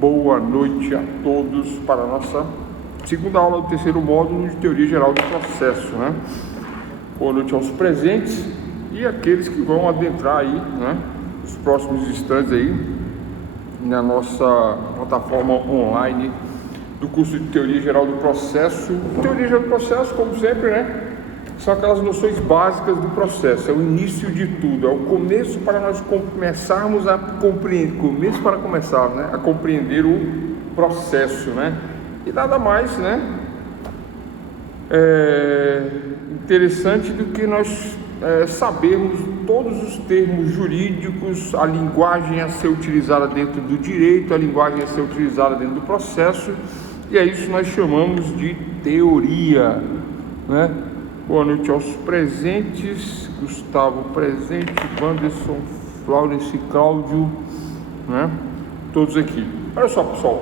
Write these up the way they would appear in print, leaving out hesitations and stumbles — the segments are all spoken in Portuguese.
Boa noite a todos para a nossa segunda aula do terceiro módulo de Teoria Geral do Processo, né? Boa noite aos presentes e aqueles que vão adentrar aí, né, nos próximos instantes aí, na nossa plataforma online do curso de Teoria Geral do Processo. Teoria Geral do Processo, como sempre, né, são aquelas noções básicas do processo, é o início de tudo, é o começo para nós começarmos a compreender, a compreender o processo, né? E nada mais, né, interessante do que nós sabermos todos os termos jurídicos, a linguagem a ser utilizada dentro do direito, a linguagem a ser utilizada dentro do processo, e é isso que nós chamamos de teoria, né? Boa noite aos presentes, Gustavo presente, Wanderson, Flávio, Cláudio, né? Todos aqui. Olha só, pessoal,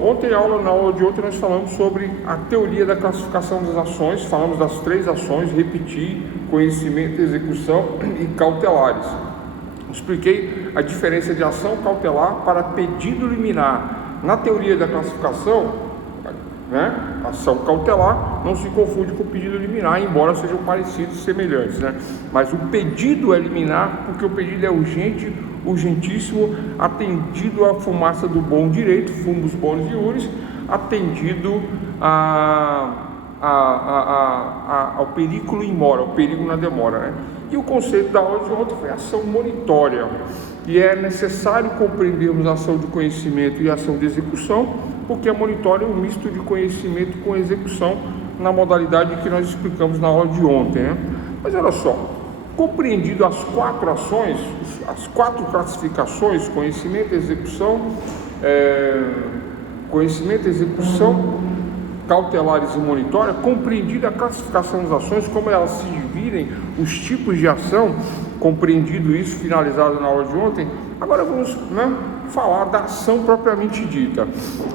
na aula de ontem nós falamos sobre a teoria da classificação das ações, falamos das três ações, repetir, conhecimento, execução e cautelares. Expliquei a diferença de ação cautelar para pedido liminar. Na teoria da classificação, né, ação cautelar não se confunde com pedido liminar, embora sejam parecidos, semelhantes, né? Mas o pedido é liminar porque o pedido é urgente, urgentíssimo, atendido à fumaça do bom direito, fumus bonis iuris, atendido ao perigo imora, ao perigo na demora, né? E o conceito da aula de ontem foi ação monitória, e é necessário compreendermos a ação de conhecimento e a ação de execução, porque a monitória é um misto de conhecimento com execução na modalidade que nós explicamos na aula de ontem, né? Mas olha só, compreendido as quatro ações, as quatro classificações, conhecimento, execução, cautelares e monitória, compreendida a classificação das ações, como elas se dividem, os tipos de ação, compreendido isso, finalizado na aula de ontem, agora vamos, né, falar da ação propriamente dita.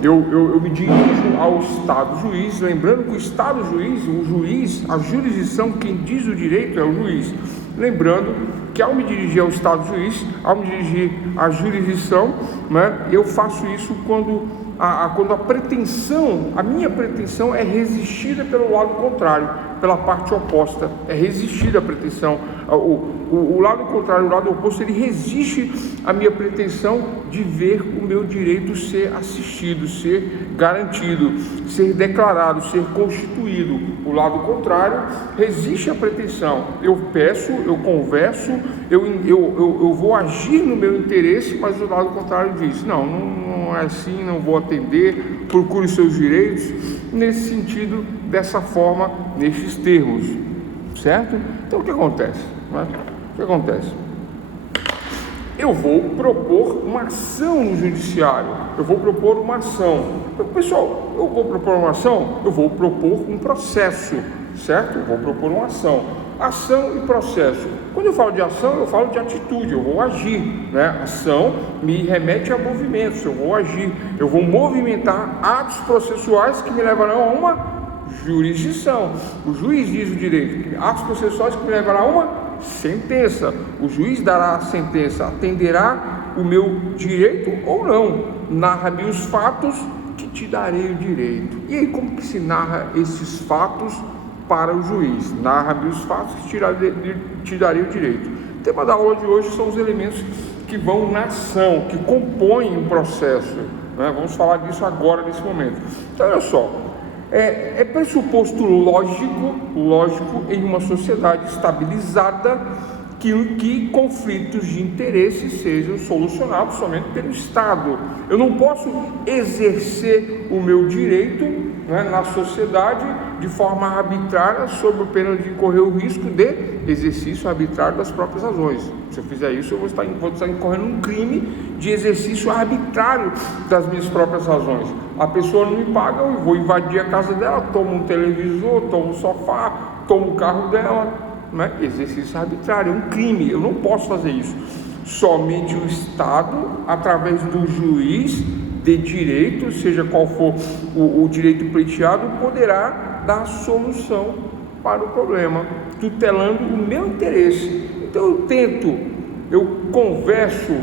Eu me dirijo ao Estado juiz, lembrando que o Estado juiz, o juiz, a jurisdição, quem diz o direito é o juiz. Lembrando que ao me dirigir ao Estado juiz, ao me dirigir à jurisdição, né, eu faço isso quando a minha pretensão é resistida pelo lado contrário, pela parte oposta, é resistida a pretensão. O lado contrário, o lado oposto, ele resiste à minha pretensão de ver o meu direito ser assistido, ser garantido, ser declarado, ser constituído. O lado contrário resiste à pretensão. Eu peço, eu converso, eu vou agir no meu interesse, mas o lado contrário diz, não é assim, não vou atender, procure seus direitos, nesse sentido, dessa forma, nesses termos, certo? Então o que acontece? Né? O que acontece? Eu vou propor uma ação no judiciário, eu vou propor uma ação. Pessoal, eu vou propor uma ação, eu vou propor um processo, certo? Eu vou propor uma ação. Ação e processo. Quando eu falo de ação, eu falo de atitude, eu vou agir, né? Ação me remete a movimentos, eu vou agir, eu vou movimentar atos processuais que me levarão a uma jurisdição. O juiz diz o direito, atos processuais que me levarão a uma sentença. O juiz dará a sentença, atenderá o meu direito ou não. Narra-me os fatos que te darei o direito. E aí, como que se narra esses fatos para o juiz? Narra-me os fatos que te darei o direito. O tema da aula de hoje são os elementos que vão na ação, que compõem o processo, né? Vamos falar disso agora, nesse momento. Então, olha só, é pressuposto lógico em uma sociedade estabilizada que conflitos de interesse sejam solucionados somente pelo Estado. Eu não posso exercer o meu direito, né, na sociedade de forma arbitrária, sob pena de correr o risco de exercício arbitrário das próprias razões. Se eu fizer isso, eu vou estar incorrendo um crime de exercício arbitrário das minhas próprias razões. A pessoa não me paga, eu vou invadir a casa dela, tomo um televisor, tomo um sofá, tomo o carro dela, né? Exercício arbitrário, é um crime, eu não posso fazer isso. Somente o Estado, através do juiz de direito, seja qual for o direito pleiteado, poderá dar solução para o problema, tutelando o meu interesse. Então eu converso,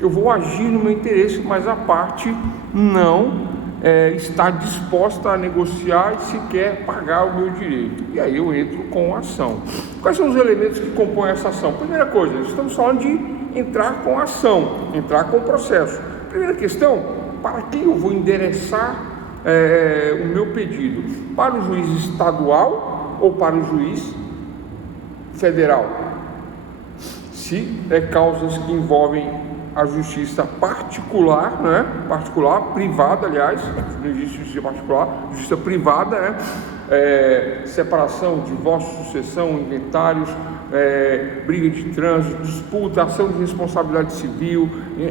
eu vou agir no meu interesse, mas a parte não está disposta a negociar e sequer pagar o meu direito. E aí eu entro com a ação. Quais são os elementos que compõem essa ação? Primeira coisa, estamos falando de entrar com a ação, entrar com o processo. Primeira questão, para quem eu vou endereçar o meu pedido? Para o juiz estadual ou para o juiz federal? Se causas que envolvem a justiça particular, privada, aliás, não existe justiça particular, justiça privada, separação, divórcio, sucessão, inventários, briga de trânsito, disputa, ação de responsabilidade civil,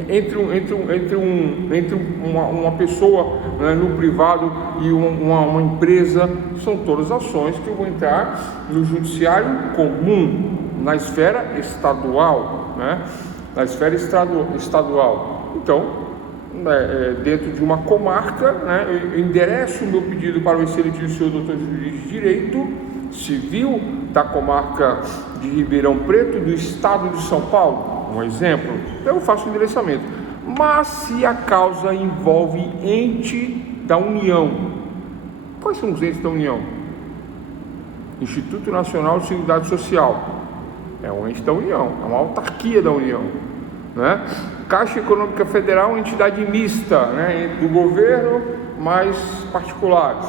entre uma pessoa no privado e uma empresa, são todas ações que eu vou entrar no judiciário comum, na esfera estadual, na esfera estadual. Então, dentro de uma comarca, eu endereço o meu pedido para o excelentíssimo senhor doutor juiz de Direito Civil da comarca de Ribeirão Preto, do estado de São Paulo, um exemplo. Então eu faço o endereçamento. Mas se a causa envolve ente da União, quais são os entes da União? Instituto Nacional de Seguridade Social, é um ente da União, é uma autarquia da União, Caixa Econômica Federal, entidade mista, do governo mais particulares,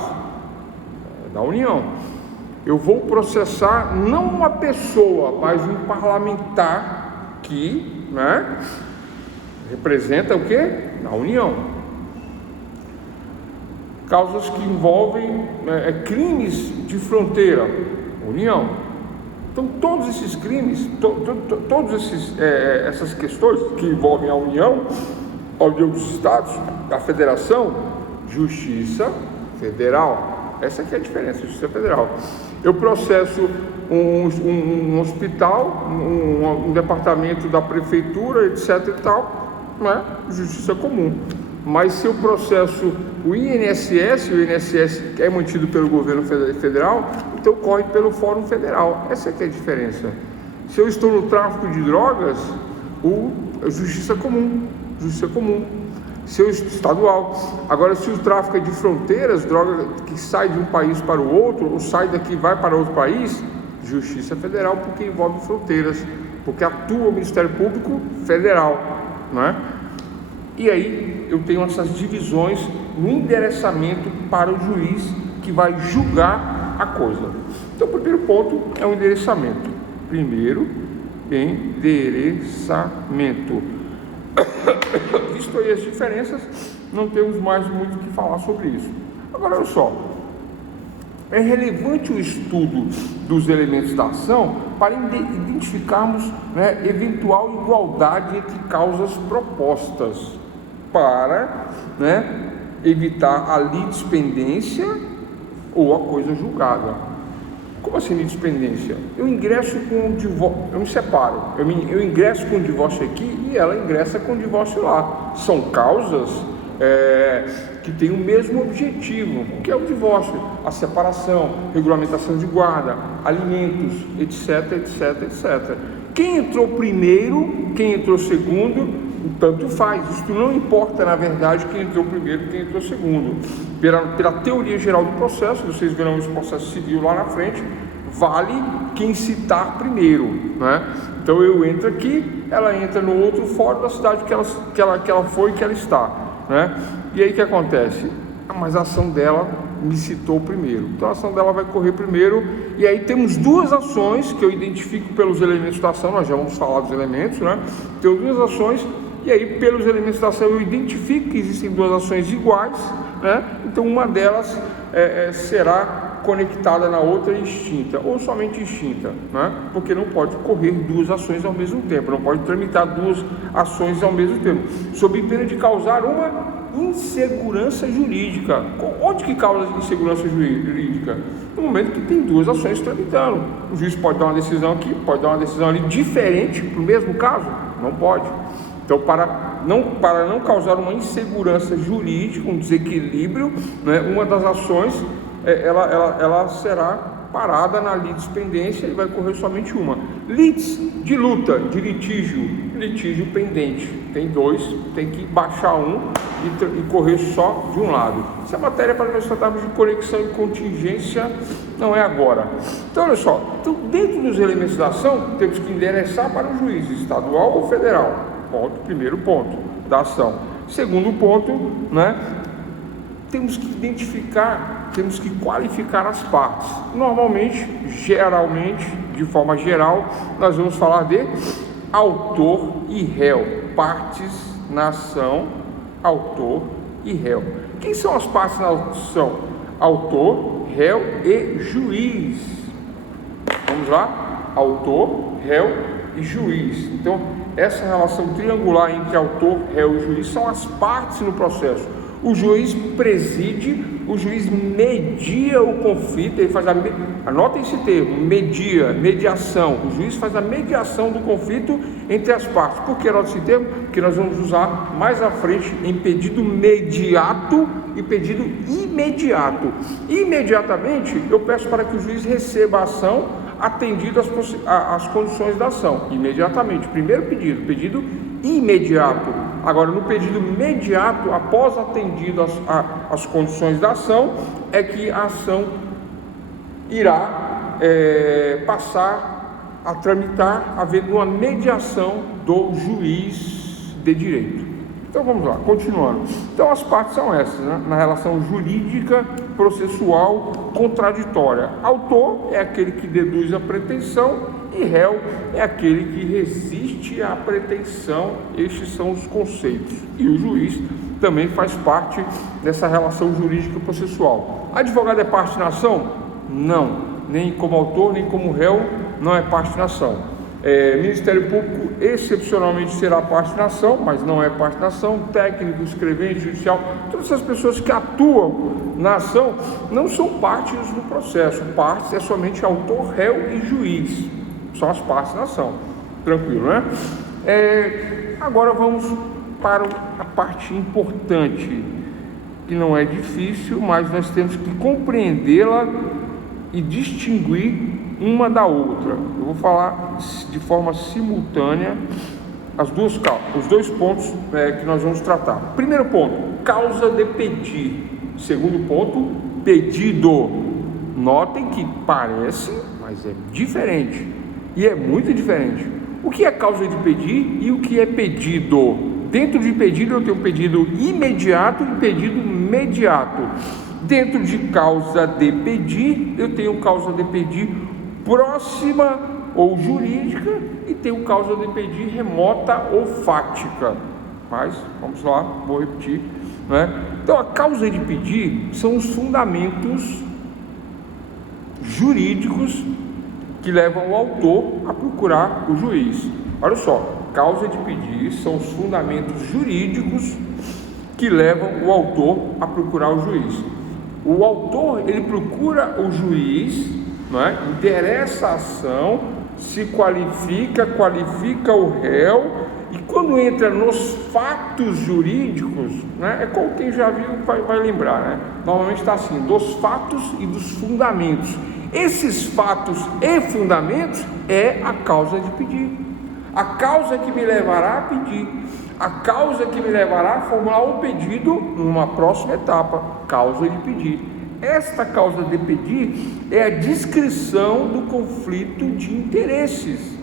da União. Eu vou processar não uma pessoa, mas um parlamentar que representa o quê? A União. Causas que envolvem crimes de fronteira, União. Então, todos esses crimes, essas questões que envolvem a União dos Estados, a Federação, Justiça Federal. Essa aqui é a diferença, Justiça Federal. Eu processo um hospital, um departamento da prefeitura, etc. e tal, Justiça comum. Mas se eu processo o INSS é mantido pelo governo federal, então corre pelo Fórum Federal. Essa é que é a diferença. Se eu estou no tráfico de drogas, Justiça comum. Se eu estadual. Agora, se o tráfico é de fronteiras, droga que sai de um país para o outro, ou sai daqui e vai para outro país, Justiça Federal, porque envolve fronteiras, porque atua o Ministério Público Federal, E aí eu tenho essas divisões no endereçamento para o juiz que vai julgar a coisa. Então, o primeiro ponto é o endereçamento. Primeiro, endereçamento. Visto aí as diferenças, não temos mais muito o que falar sobre isso. Agora, olha só. É relevante o estudo dos elementos da ação para identificarmos eventual igualdade entre causas propostas, para evitar a litispendência ou a coisa julgada. Como assim litispendência? Eu ingresso com o divórcio, eu me separo, eu ingresso com o divórcio aqui e ela ingressa com o divórcio lá. São causas que têm o mesmo objetivo, que é o divórcio, a separação, regulamentação de guarda, alimentos, etc, etc, etc. Quem entrou primeiro, quem entrou segundo, tanto faz. Isso não importa, na verdade, quem entrou primeiro, quem entrou segundo. Pela teoria geral do processo, vocês verão esse processo civil lá na frente, vale quem citar primeiro, Então eu entro aqui, ela entra no outro fórum da cidade que ela foi e que ela está, E aí o que acontece? Mas a ação dela me citou primeiro, então a ação dela vai correr primeiro. E aí temos duas ações que eu identifico pelos elementos da ação. Nós já vamos falar dos elementos, Tem duas ações, e aí pelos elementos da ação eu identifico que existem duas ações iguais, Então uma delas será conectada na outra extinta, ou somente extinta, Porque não pode correr duas ações ao mesmo tempo, não pode tramitar duas ações ao mesmo tempo, sob pena de causar uma insegurança jurídica. Onde que causa insegurança jurídica? No momento que tem duas ações tramitando. O juiz pode dar uma decisão aqui, pode dar uma decisão ali diferente para o mesmo caso? Não pode. Então, para não causar uma insegurança jurídica, um desequilíbrio, uma das ações ela será parada na litispendência e vai correr somente uma. Litis de luta, de litígio pendente. Tem dois, tem que baixar um e correr só de um lado. Essa matéria para nós tratarmos de conexão e contingência não é agora. Então, olha só, então, dentro dos elementos da ação, temos que endereçar para o juiz estadual ou federal. Ponto, primeiro ponto da ação. Segundo ponto, né? Temos que identificar, temos que qualificar as partes. Normalmente, geralmente, de forma geral, nós vamos falar de autor e réu. Partes na ação, autor e réu. Quem são as partes na ação? Autor, réu e juiz. Vamos lá? Autor, réu e juiz. Então, essa relação triangular entre autor, réu e juiz são as partes no processo. O juiz preside, o juiz media o conflito, ele faz anotem esse termo, mediação. O juiz faz a mediação do conflito entre as partes. Por que anota esse termo? Porque nós vamos usar mais à frente em pedido mediato e pedido imediato. Imediatamente, eu peço para que o juiz receba a ação atendido às condições da ação. Imediatamente, primeiro pedido imediato. Agora, no pedido imediato, após atendido às condições da ação, é que a ação irá passar a tramitar, havendo uma mediação do juiz de direito. Então, vamos lá, continuando. Então, as partes são essas, né? Na relação jurídica, processual, contraditória. Autor é aquele que deduz a pretensão e réu é aquele que resiste à pretensão. Estes são os conceitos. E o juiz também faz parte dessa relação jurídica processual. Advogado é parte na ação? Não, nem como autor, nem como réu, não é parte na ação. Ministério Público excepcionalmente será parte na ação, mas não é parte na ação. Técnico, escrevente, judicial, todas essas pessoas que atuam na ação não são partes no processo. Partes é somente autor, réu e juiz. São as partes na ação. Tranquilo, né? Agora vamos para a parte importante, que não é difícil, mas nós temos que compreendê-la e distinguir uma da outra. Eu vou falar de forma simultânea os dois pontos que nós vamos tratar. Primeiro ponto, causa de pedir. Segundo ponto, pedido. Notem que parece, mas é diferente. E é muito diferente. O que é causa de pedir e o que é pedido? Dentro de pedido eu tenho pedido imediato e pedido imediato. Dentro de causa de pedir, eu tenho causa de pedir próxima ou jurídica e tenho causa de pedir remota ou fática. Mas, vamos lá, vou repetir, né? Então, a causa de pedir são os fundamentos jurídicos que levam o autor a procurar o juiz. Olha só, causa de pedir são os fundamentos jurídicos que levam o autor a procurar o juiz. O autor, ele procura o juiz, né? Endereça a ação, se qualifica o réu, e quando entra nos fatos jurídicos, né? É como quem já viu vai lembrar, né? Normalmente está assim, dos fatos e dos fundamentos. Esses fatos e fundamentos é a causa de pedir. A causa que me levará a pedir. A causa que me levará a formular o pedido numa próxima etapa. Causa de pedir. Esta causa de pedir é a descrição do conflito de interesses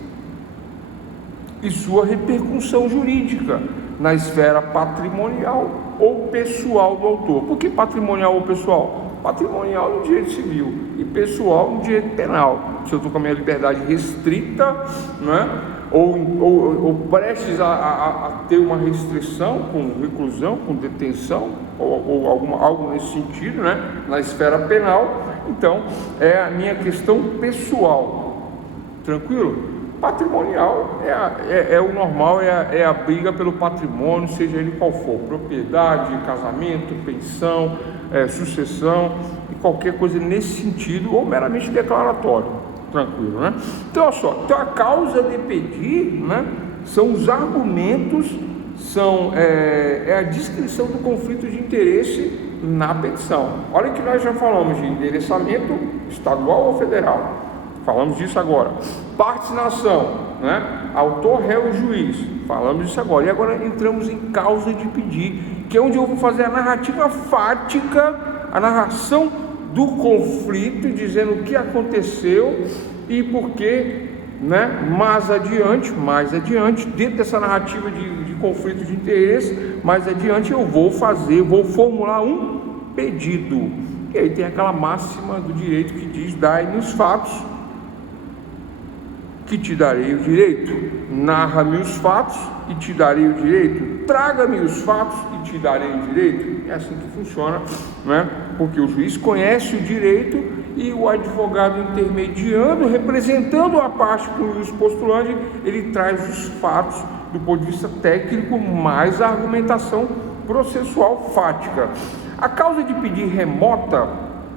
e sua repercussão jurídica na esfera patrimonial ou pessoal do autor. Por que patrimonial ou pessoal? Patrimonial no direito civil e pessoal no direito penal. Se eu estou com a minha liberdade restrita, né, ou prestes a ter uma restrição com reclusão, com detenção, ou algo nesse sentido, né, na esfera penal, então é a minha questão pessoal. Tranquilo? Patrimonial é o normal, é a briga pelo patrimônio, seja ele qual for, propriedade, casamento, pensão, sucessão e qualquer coisa nesse sentido, ou meramente declaratório. Tranquilo, né? Então, olha só, então a causa de pedir, né, são os argumentos, é a descrição do conflito de interesse na petição. Olha que nós já falamos de endereçamento estadual ou federal. Falamos disso agora. Partes na ação, né? Autor, réu e juiz. Falamos isso agora. E agora entramos em causa de pedir, que é onde eu vou fazer a narrativa fática, a narração do conflito, dizendo o que aconteceu e por quê, né? Mais adiante, dentro dessa narrativa de conflito de interesse, mais adiante eu vou formular um pedido. E aí tem aquela máxima do direito que diz: dai-me os fatos, que te darei o direito. Narra-me os fatos e te darei o direito. Traga-me os fatos e te darei o direito. É assim que funciona, né? Porque o juiz conhece o direito e o advogado intermediando, representando a parte com os postulantes, ele traz os fatos do ponto de vista técnico, mais a argumentação processual fática. A causa de pedir remota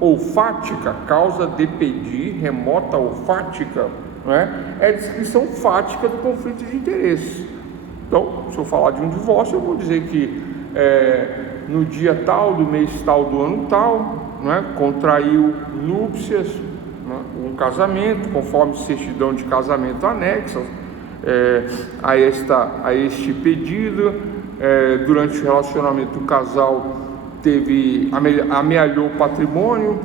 ou fática, causa de pedir remota ou fática, né, é a descrição fática do conflito de interesse. Então, se eu falar de um divórcio, eu vou dizer que no dia tal, do mês tal, do ano tal, né, contraiu núpcias, né, um casamento, conforme certidão de casamento anexa a este pedido. Durante o relacionamento, o casal amealhou o patrimônio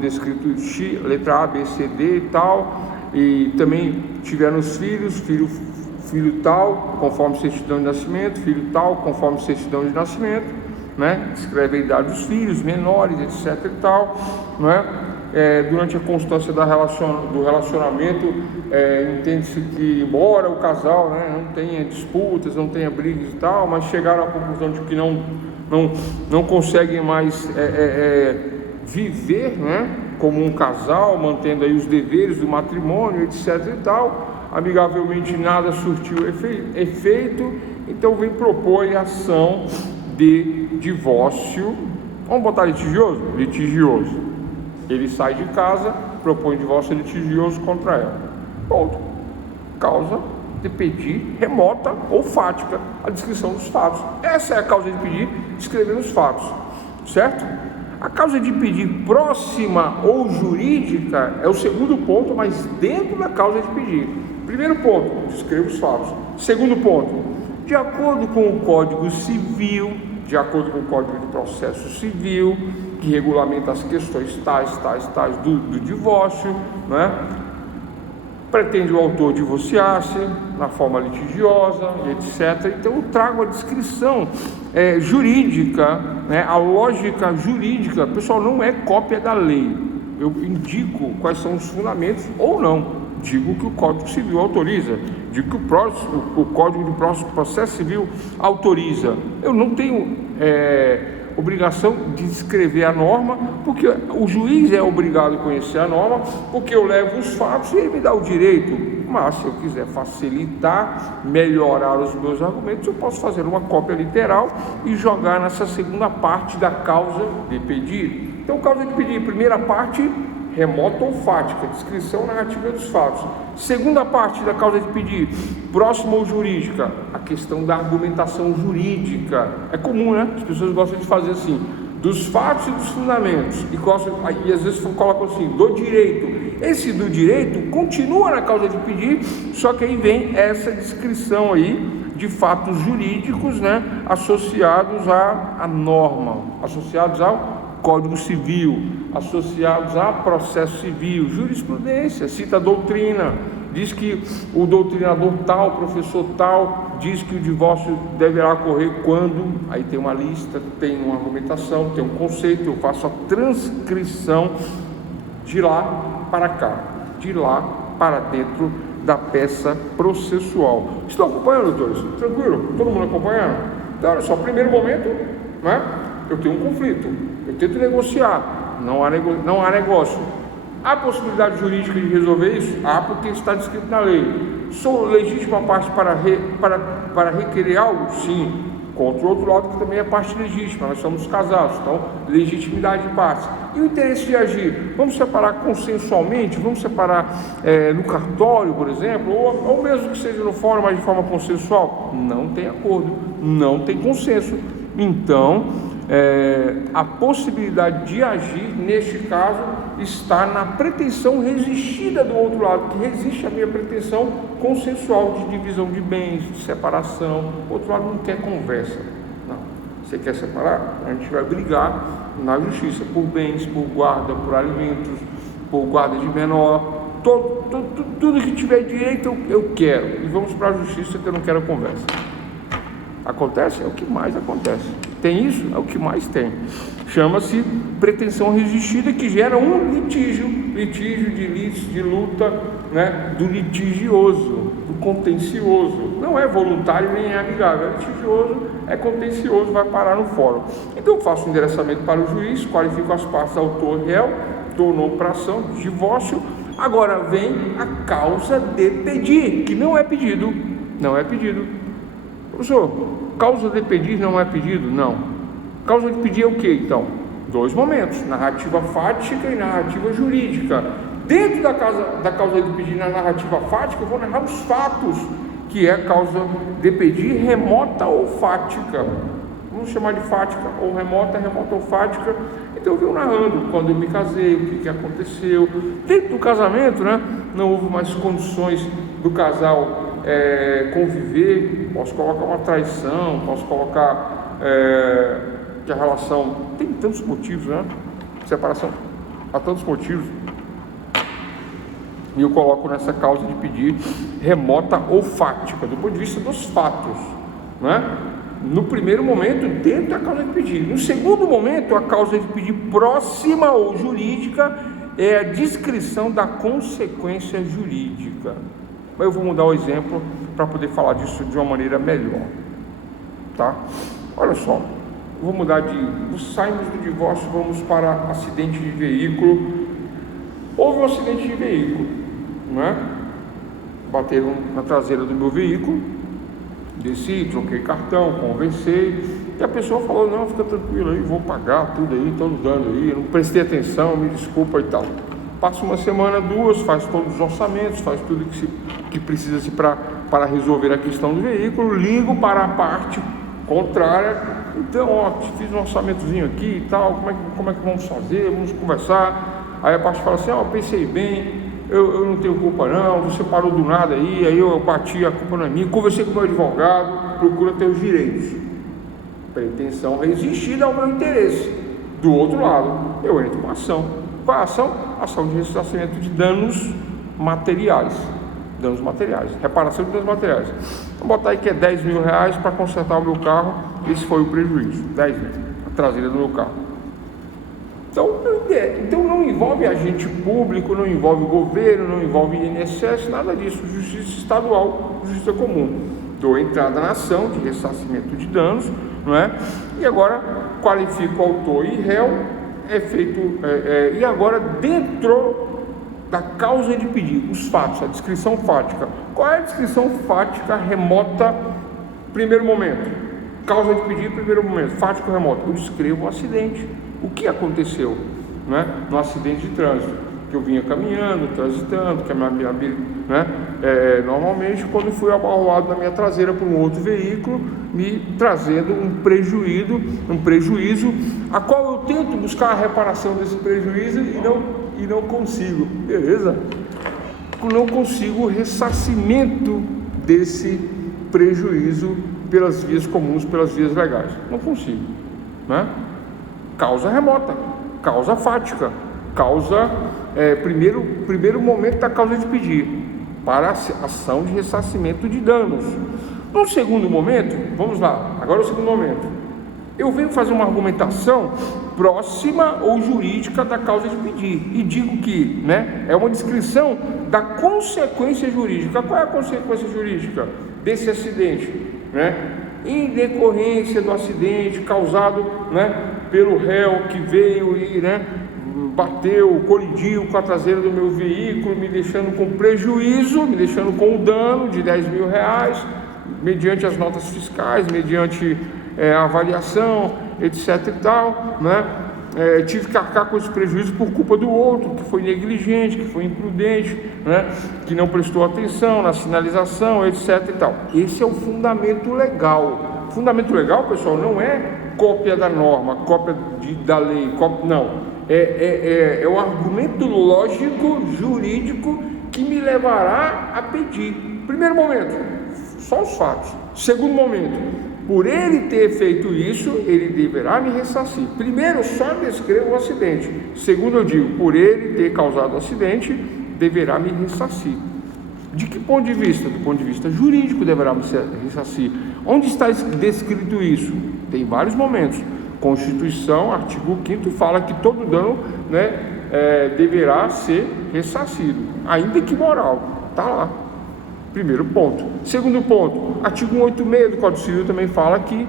descrito X, letra A, B, C, D e tal, e também tiveram os filhos, filho tal, conforme certidão de nascimento, filho tal, conforme certidão de nascimento, né? Descreve a idade dos filhos, menores, etc e tal, né? Durante a constância do relacionamento, entende-se que, embora o casal, né, não tenha disputas, não tenha brigas e tal, mas chegaram à conclusão de que não conseguem mais viver, né, como um casal, mantendo aí os deveres do matrimônio, etc e tal. Amigavelmente nada surtiu efeito, então vem propor a ação de divórcio. Vamos botar litigioso? Litigioso. Ele sai de casa, propõe divórcio litigioso contra ela. Ponto. Causa de pedir remota ou fática, a descrição dos fatos. Essa é a causa de pedir, descrevendo os fatos, certo? A causa de pedir próxima ou jurídica é o segundo ponto, mas dentro da causa de pedir. Primeiro ponto, descreva os fatos. Segundo ponto, de acordo com o Código Civil, de acordo com o Código de Processo Civil, que regulamenta as questões tais do divórcio, né? Pretende o autor divorciar-se na forma litigiosa, etc. Então eu trago a descrição jurídica, né? A lógica jurídica. Pessoal, não é cópia da lei. Eu indico quais são os fundamentos ou não. Digo que o Código Civil autoriza, digo que o Código de Processo Civil autoriza. Eu não tenho obrigação de descrever a norma, porque o juiz é obrigado a conhecer a norma, porque eu levo os fatos e ele me dá o direito. Mas se eu quiser facilitar, melhorar os meus argumentos, eu posso fazer uma cópia literal e jogar nessa segunda parte da causa de pedir. Então, causa de pedir, primeira parte, remota ou fática, descrição narrativa dos fatos. Segunda parte da causa de pedir, próxima ou jurídica, a questão da argumentação jurídica. É comum, né? As pessoas gostam de fazer assim, dos fatos e dos fundamentos, e às vezes colocam assim, do direito. Esse do direito continua na causa de pedir, só que aí vem essa descrição aí de fatos jurídicos, né? Associados à norma, associados ao Código Civil, associados a processo civil, jurisprudência, cita a doutrina, diz que o doutrinador tal, professor tal, diz que o divórcio deverá ocorrer quando, aí tem uma lista, tem uma argumentação, tem um conceito, eu faço a transcrição de lá para cá, de lá para dentro da peça processual. Estão acompanhando, doutores? Tranquilo? Todo mundo acompanhando? Então, olha só, primeiro momento, né? Eu tenho um conflito, eu tento negociar, não há negócio. Há possibilidade jurídica de resolver isso? Há, porque está descrito na lei. Sou legítima parte para requerer algo? Sim. Contra o outro lado, que também é parte legítima, nós somos casados, então legitimidade de parte. E o interesse de agir? Vamos separar consensualmente? Vamos separar no cartório, por exemplo, ou mesmo que seja no fórum, mas de forma consensual? Não tem acordo, não tem consenso. Então, a possibilidade de agir, neste caso, está na pretensão resistida do outro lado, que resiste à minha pretensão consensual de divisão de bens, de separação. O outro lado não quer conversa. Não. Você quer separar? A gente vai brigar na justiça por bens, por guarda, por alimentos, por guarda de menor. Tudo que tiver direito eu quero. E vamos para a justiça que eu não quero conversa. Acontece? É o que mais acontece. Tem isso? É o que mais tem. Chama-se pretensão resistida, que gera um litígio de luta, né, do litigioso, do contencioso. Não é voluntário nem é amigável, é litigioso, é contencioso, vai parar no fórum. Então eu faço um endereçamento para o juiz, qualifico as partes, autor e réu, dou nome para ação, divórcio. Agora vem a causa de pedir, que não é pedido. Não é pedido. Professor, causa de pedir não é pedido? Não. Causa de pedir é o que então? Dois momentos, narrativa fática e narrativa jurídica. Dentro da causa de pedir na narrativa fática, eu vou narrar os fatos, que é a causa de pedir remota ou fática. Vamos chamar de fática ou remota ou fática. Então eu venho narrando quando eu me casei, o que aconteceu. Dentro do casamento, né, não houve mais condições do casal conviver. Posso colocar uma traição, posso colocar que a relação tem tantos motivos, né? Separação, há tantos motivos. E eu coloco nessa causa de pedir remota ou fática, do ponto de vista dos fatos, né? No primeiro momento, dentro da causa de pedir. No segundo momento, a causa de pedir próxima ou jurídica é a descrição da consequência jurídica. Mas eu vou mudar o exemplo para poder falar disso de uma maneira melhor, tá? Olha só, vou mudar saímos do divórcio, vamos para acidente de veículo. Houve um acidente de veículo, né? Bateram na traseira do meu veículo, desci, troquei cartão, conversei, e a pessoa falou: não, fica tranquilo aí, vou pagar tudo aí, todo dano aí, eu não prestei atenção, me desculpa e tal. Passa uma semana, duas, faz todos os orçamentos, faz tudo que precisa para resolver a questão do veículo, ligo para a parte contrária. Então, ó, fiz um orçamentozinho aqui e tal, como é que vamos fazer, vamos conversar. Aí a parte fala assim: ó, pensei bem, eu não tenho culpa não, você parou do nada aí eu bati, a culpa não é minha, conversei com o meu advogado, procura ter os direitos. Pretensão resistida ao meu interesse. Do outro lado, eu entro com ação. Qual é a ação? Ação de ressarcimento de danos materiais. Danos materiais, reparação de danos materiais. Vamos botar aí que é 10 mil reais para consertar o meu carro. Esse foi o prejuízo, 10 mil, a traseira do meu carro. Então não envolve agente público, não envolve governo, não envolve INSS, nada disso. Justiça estadual, justiça comum. Dou entrada na ação de ressarcimento de danos, não é? E agora qualifico autor e réu, e agora dentro da causa de pedir, os fatos, a descrição fática. Qual é a descrição fática remota, primeiro momento? Causa de pedir, primeiro momento, fático remoto. Eu descrevo o acidente, o que aconteceu, né? No acidente de trânsito, que eu vinha caminhando, transitando, que normalmente quando fui abalroado na minha traseira por um outro veículo, me trazendo um prejuízo, a qual eu tento buscar a reparação desse prejuízo e não consigo, beleza? Não consigo o ressarcimento desse prejuízo pelas vias comuns, pelas vias legais, não consigo, né? Causa remota, causa fática, causa primeiro momento da causa de pedir, para a ação de ressarcimento de danos. No segundo momento, vamos lá, agora é o segundo momento, eu venho fazer uma argumentação próxima ou jurídica da causa de pedir, e digo que, né, é uma descrição da consequência jurídica. Qual é a consequência jurídica desse acidente, né? Em decorrência do acidente causado, né, pelo réu que veio e, né, bateu, colidiu com a traseira do meu veículo, me deixando com prejuízo, me deixando com o dano de 10 mil reais, mediante as notas fiscais, mediante a avaliação, etc e tal, né? Tive que arcar com esse prejuízo por culpa do outro, que foi negligente, que foi imprudente, né? Que não prestou atenção na sinalização, etc e tal. Esse é o fundamento legal. Fundamento legal, pessoal, não é cópia da norma, cópia da lei, não. É o argumento lógico, jurídico, que me levará a pedir. Primeiro momento, só os fatos. Segundo momento, por ele ter feito isso, ele deverá me ressarcir. Primeiro, só descrevo o acidente. Segundo, eu digo, por ele ter causado o acidente, deverá me ressarcir. De que ponto de vista? Do ponto de vista jurídico, deverá me ressarcir. Onde está descrito isso? Tem vários momentos. Constituição, artigo 5º, fala que todo dano, deverá ser ressarcido, ainda que moral. Está lá. Primeiro ponto. Segundo ponto, artigo 186 do Código Civil também fala que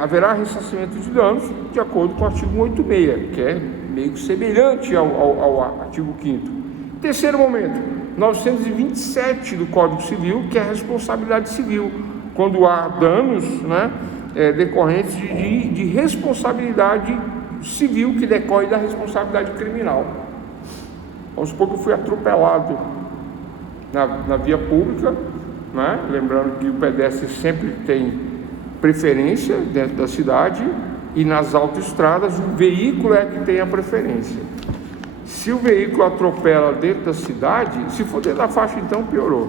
haverá ressarcimento de danos de acordo com o artigo 186, que é meio que semelhante ao artigo 5º. Terceiro momento, 927 do Código Civil, que é a responsabilidade civil, quando há danos decorrentes de responsabilidade civil que decorre da responsabilidade criminal. Vamos supor que eu fui atropelado na via pública, lembrando que o pedestre sempre tem preferência dentro da cidade, e nas autoestradas o veículo é que tem a preferência. Se o veículo atropela dentro da cidade, se for dentro da faixa, então piorou.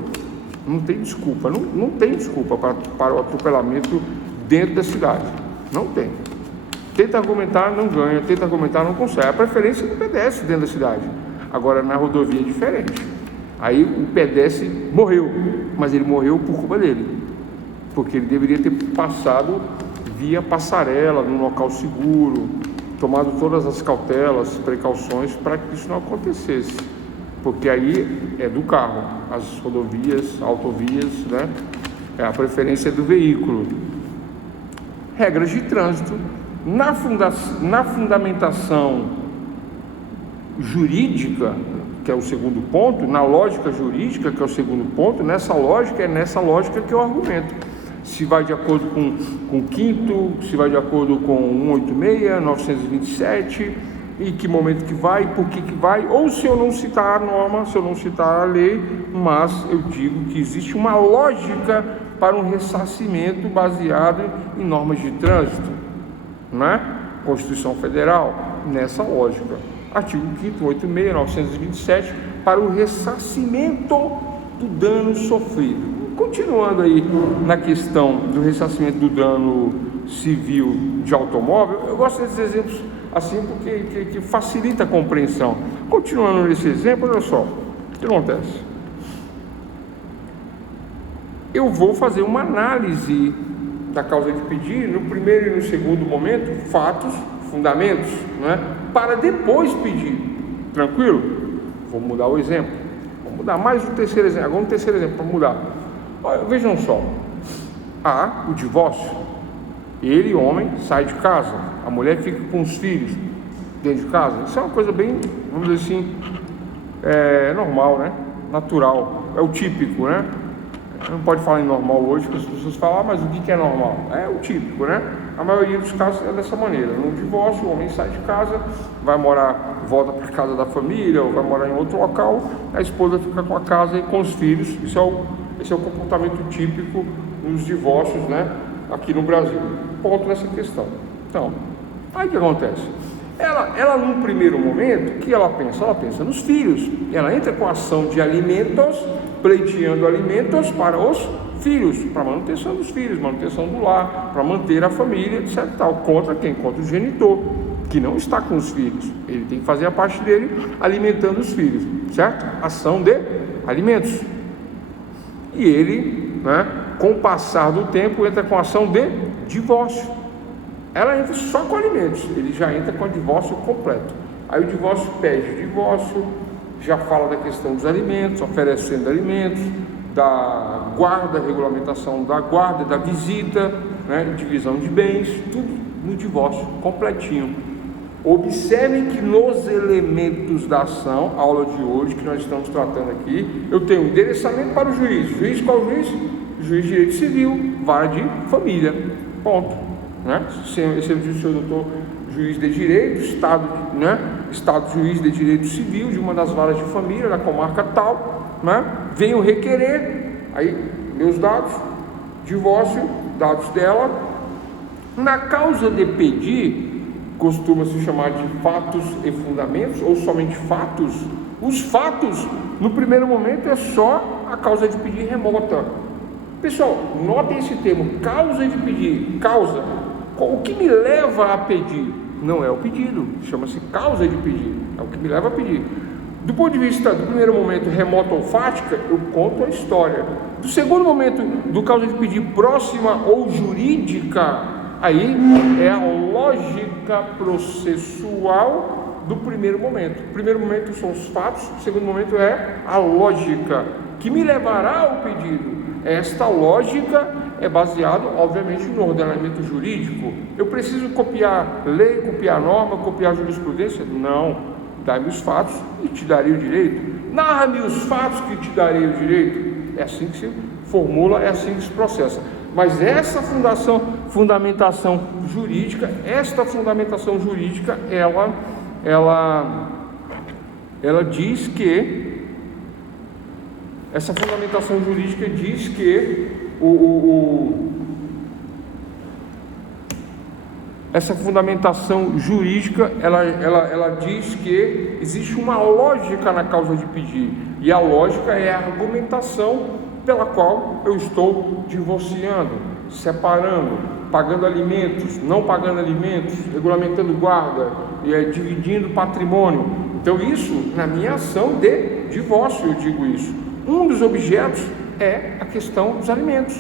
Não tem desculpa, não tem desculpa para o atropelamento dentro da cidade. Não tem. Tenta argumentar, não ganha. Tenta argumentar, não consegue. A preferência é do pedestre dentro da cidade. Agora, na rodovia é diferente. Aí o pedestre morreu, mas ele morreu por culpa dele, porque ele deveria ter passado via passarela, num local seguro, tomado todas as cautelas, precauções para que isso não acontecesse, porque aí é do carro, as rodovias, autovias, a preferência é do veículo. Regras de trânsito, na fundamentação jurídica, que é o segundo ponto, na lógica jurídica, que é o segundo ponto, nessa lógica que eu argumento. Se vai de acordo com o 5º, se vai de acordo com 186, 927, e que momento que vai, por que vai, ou se eu não citar a norma, se eu não citar a lei, mas eu digo que existe uma lógica para um ressarcimento baseado em normas de trânsito, Constituição Federal, nessa lógica. Artigo 5º, 86, 927, para o ressarcimento do dano sofrido. Continuando aí na questão do ressarcimento do dano civil de automóvel, eu gosto desses exemplos assim porque que facilita a compreensão. Continuando nesse exemplo, olha só, o que acontece? Eu vou fazer uma análise da causa de pedir, no primeiro e no segundo momento, fatos, fundamentos, para depois pedir. Tranquilo? Vou mudar o exemplo. Vou mudar mais um terceiro exemplo. Agora um terceiro exemplo para mudar. Olha, vejam só. Há o divórcio. Ele, homem, sai de casa. A mulher fica com os filhos dentro de casa. Isso é uma coisa bem, vamos dizer assim, normal, natural. É o típico, Não pode falar em normal hoje, porque as pessoas falam, mas o que é normal? É o típico, A maioria dos casos é dessa maneira. No divórcio, o homem sai de casa, vai morar, volta para a casa da família, ou vai morar em outro local, a esposa fica com a casa e com os filhos. Esse é o comportamento típico nos divórcios, aqui no Brasil. Ponto nessa questão. Então, aí o que acontece? Ela num primeiro momento, o que ela pensa? Ela pensa nos filhos. Ela entra com a ação de alimentos, pleiteando alimentos para os filhos, para manutenção dos filhos, manutenção do lar, para manter a família, etc. Contra quem? Contra o genitor, que não está com os filhos. Ele tem que fazer a parte dele alimentando os filhos, certo? Ação de alimentos. E ele, com o passar do tempo, entra com a ação de divórcio. Ela entra só com alimentos, ele já entra com o divórcio completo. Aí o divórcio pede divórcio, já fala da questão dos alimentos, oferecendo alimentos, da guarda, regulamentação da guarda, da visita, divisão de bens, tudo no divórcio completinho. Observem que nos elementos da ação, aula de hoje que nós estamos tratando aqui, eu tenho endereçamento para o juiz. Juiz qual juiz? Juiz de direito civil, vara de família, ponto. Esse é o senhor doutor juiz de direito, estado juiz de direito civil de uma das varas de família da comarca tal, venho requerer, aí meus dados, divórcio, dados dela. Na causa de pedir, costuma se chamar de fatos e fundamentos, ou somente fatos. Os fatos, no primeiro momento, é só a causa de pedir remota. Pessoal, notem esse termo, causa de pedir, causa. O que me leva a pedir? Não é o pedido, chama-se causa de pedir, é o que me leva a pedir. Do ponto de vista do primeiro momento, remota ou fática, eu conto a história. Do segundo momento, do causa de pedir próxima ou jurídica, aí é a lógica processual do primeiro momento. O primeiro momento são os fatos, o segundo momento é a lógica, que me levará ao pedido. Esta lógica é baseada, obviamente, no ordenamento jurídico. Eu preciso copiar lei, copiar norma, copiar jurisprudência? Não. Dá-me os fatos e te darei o direito. Narra-me os fatos que te darei o direito. É assim que se formula, é assim que se processa. Mas essa fundamentação jurídica, ela diz que essa fundamentação jurídica diz que essa fundamentação jurídica, ela diz que existe uma lógica na causa de pedir, e a lógica é a argumentação pela qual eu estou divorciando, separando, pagando alimentos, não pagando alimentos, regulamentando guarda, dividindo patrimônio. Então isso, na minha ação de divórcio, eu digo isso. Um dos objetos é a questão dos alimentos,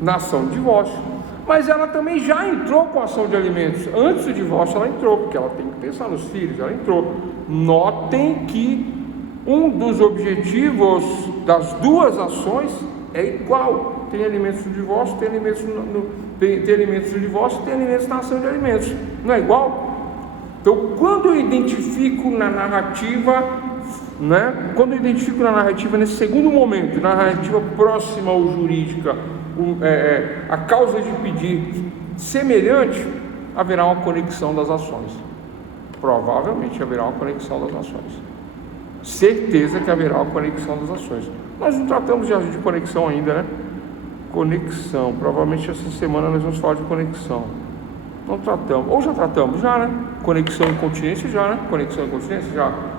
na ação de divórcio. Mas ela também já entrou com a ação de alimentos. Antes do divórcio ela entrou, porque ela tem que pensar nos filhos, ela entrou. Notem que um dos objetivos das duas ações é igual. Tem alimentos no divórcio, tem alimentos tem alimentos no divórcio, tem alimentos na ação de alimentos. Não é igual? Então, quando eu identifico na narrativa, nesse segundo momento, na narrativa próxima ou jurídica, a causa de pedir semelhante, haverá uma conexão das ações. Provavelmente haverá uma conexão das ações. Certeza que haverá uma conexão das ações. Nós não tratamos de conexão ainda, né? Conexão, provavelmente essa semana nós vamos falar de conexão. Não tratamos, ou já tratamos, né? Conexão e continência, né? Conexão e continência,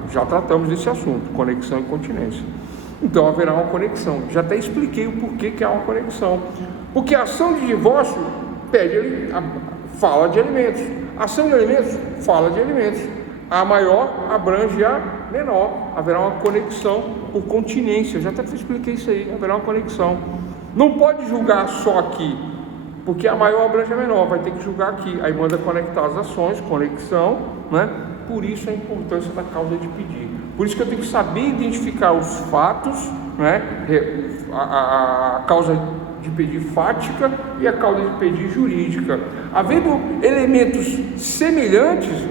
já tratamos desse assunto, conexão e continência. Então haverá uma conexão. Já até expliquei o porquê que há uma conexão. Porque a ação de divórcio fala de alimentos. A ação de alimentos fala de alimentos. A maior abrange a menor. Haverá uma conexão por continência. Já até expliquei isso aí. Haverá uma conexão. Não pode julgar só aqui, porque a maior abrange a menor. Vai ter que julgar aqui. Aí manda conectar as ações, conexão, né? Por isso a importância da causa de pedir. Por isso que eu tenho que saber identificar os fatos, né? A causa de pedir fática e a causa de pedir jurídica. Havendo elementos semelhantes,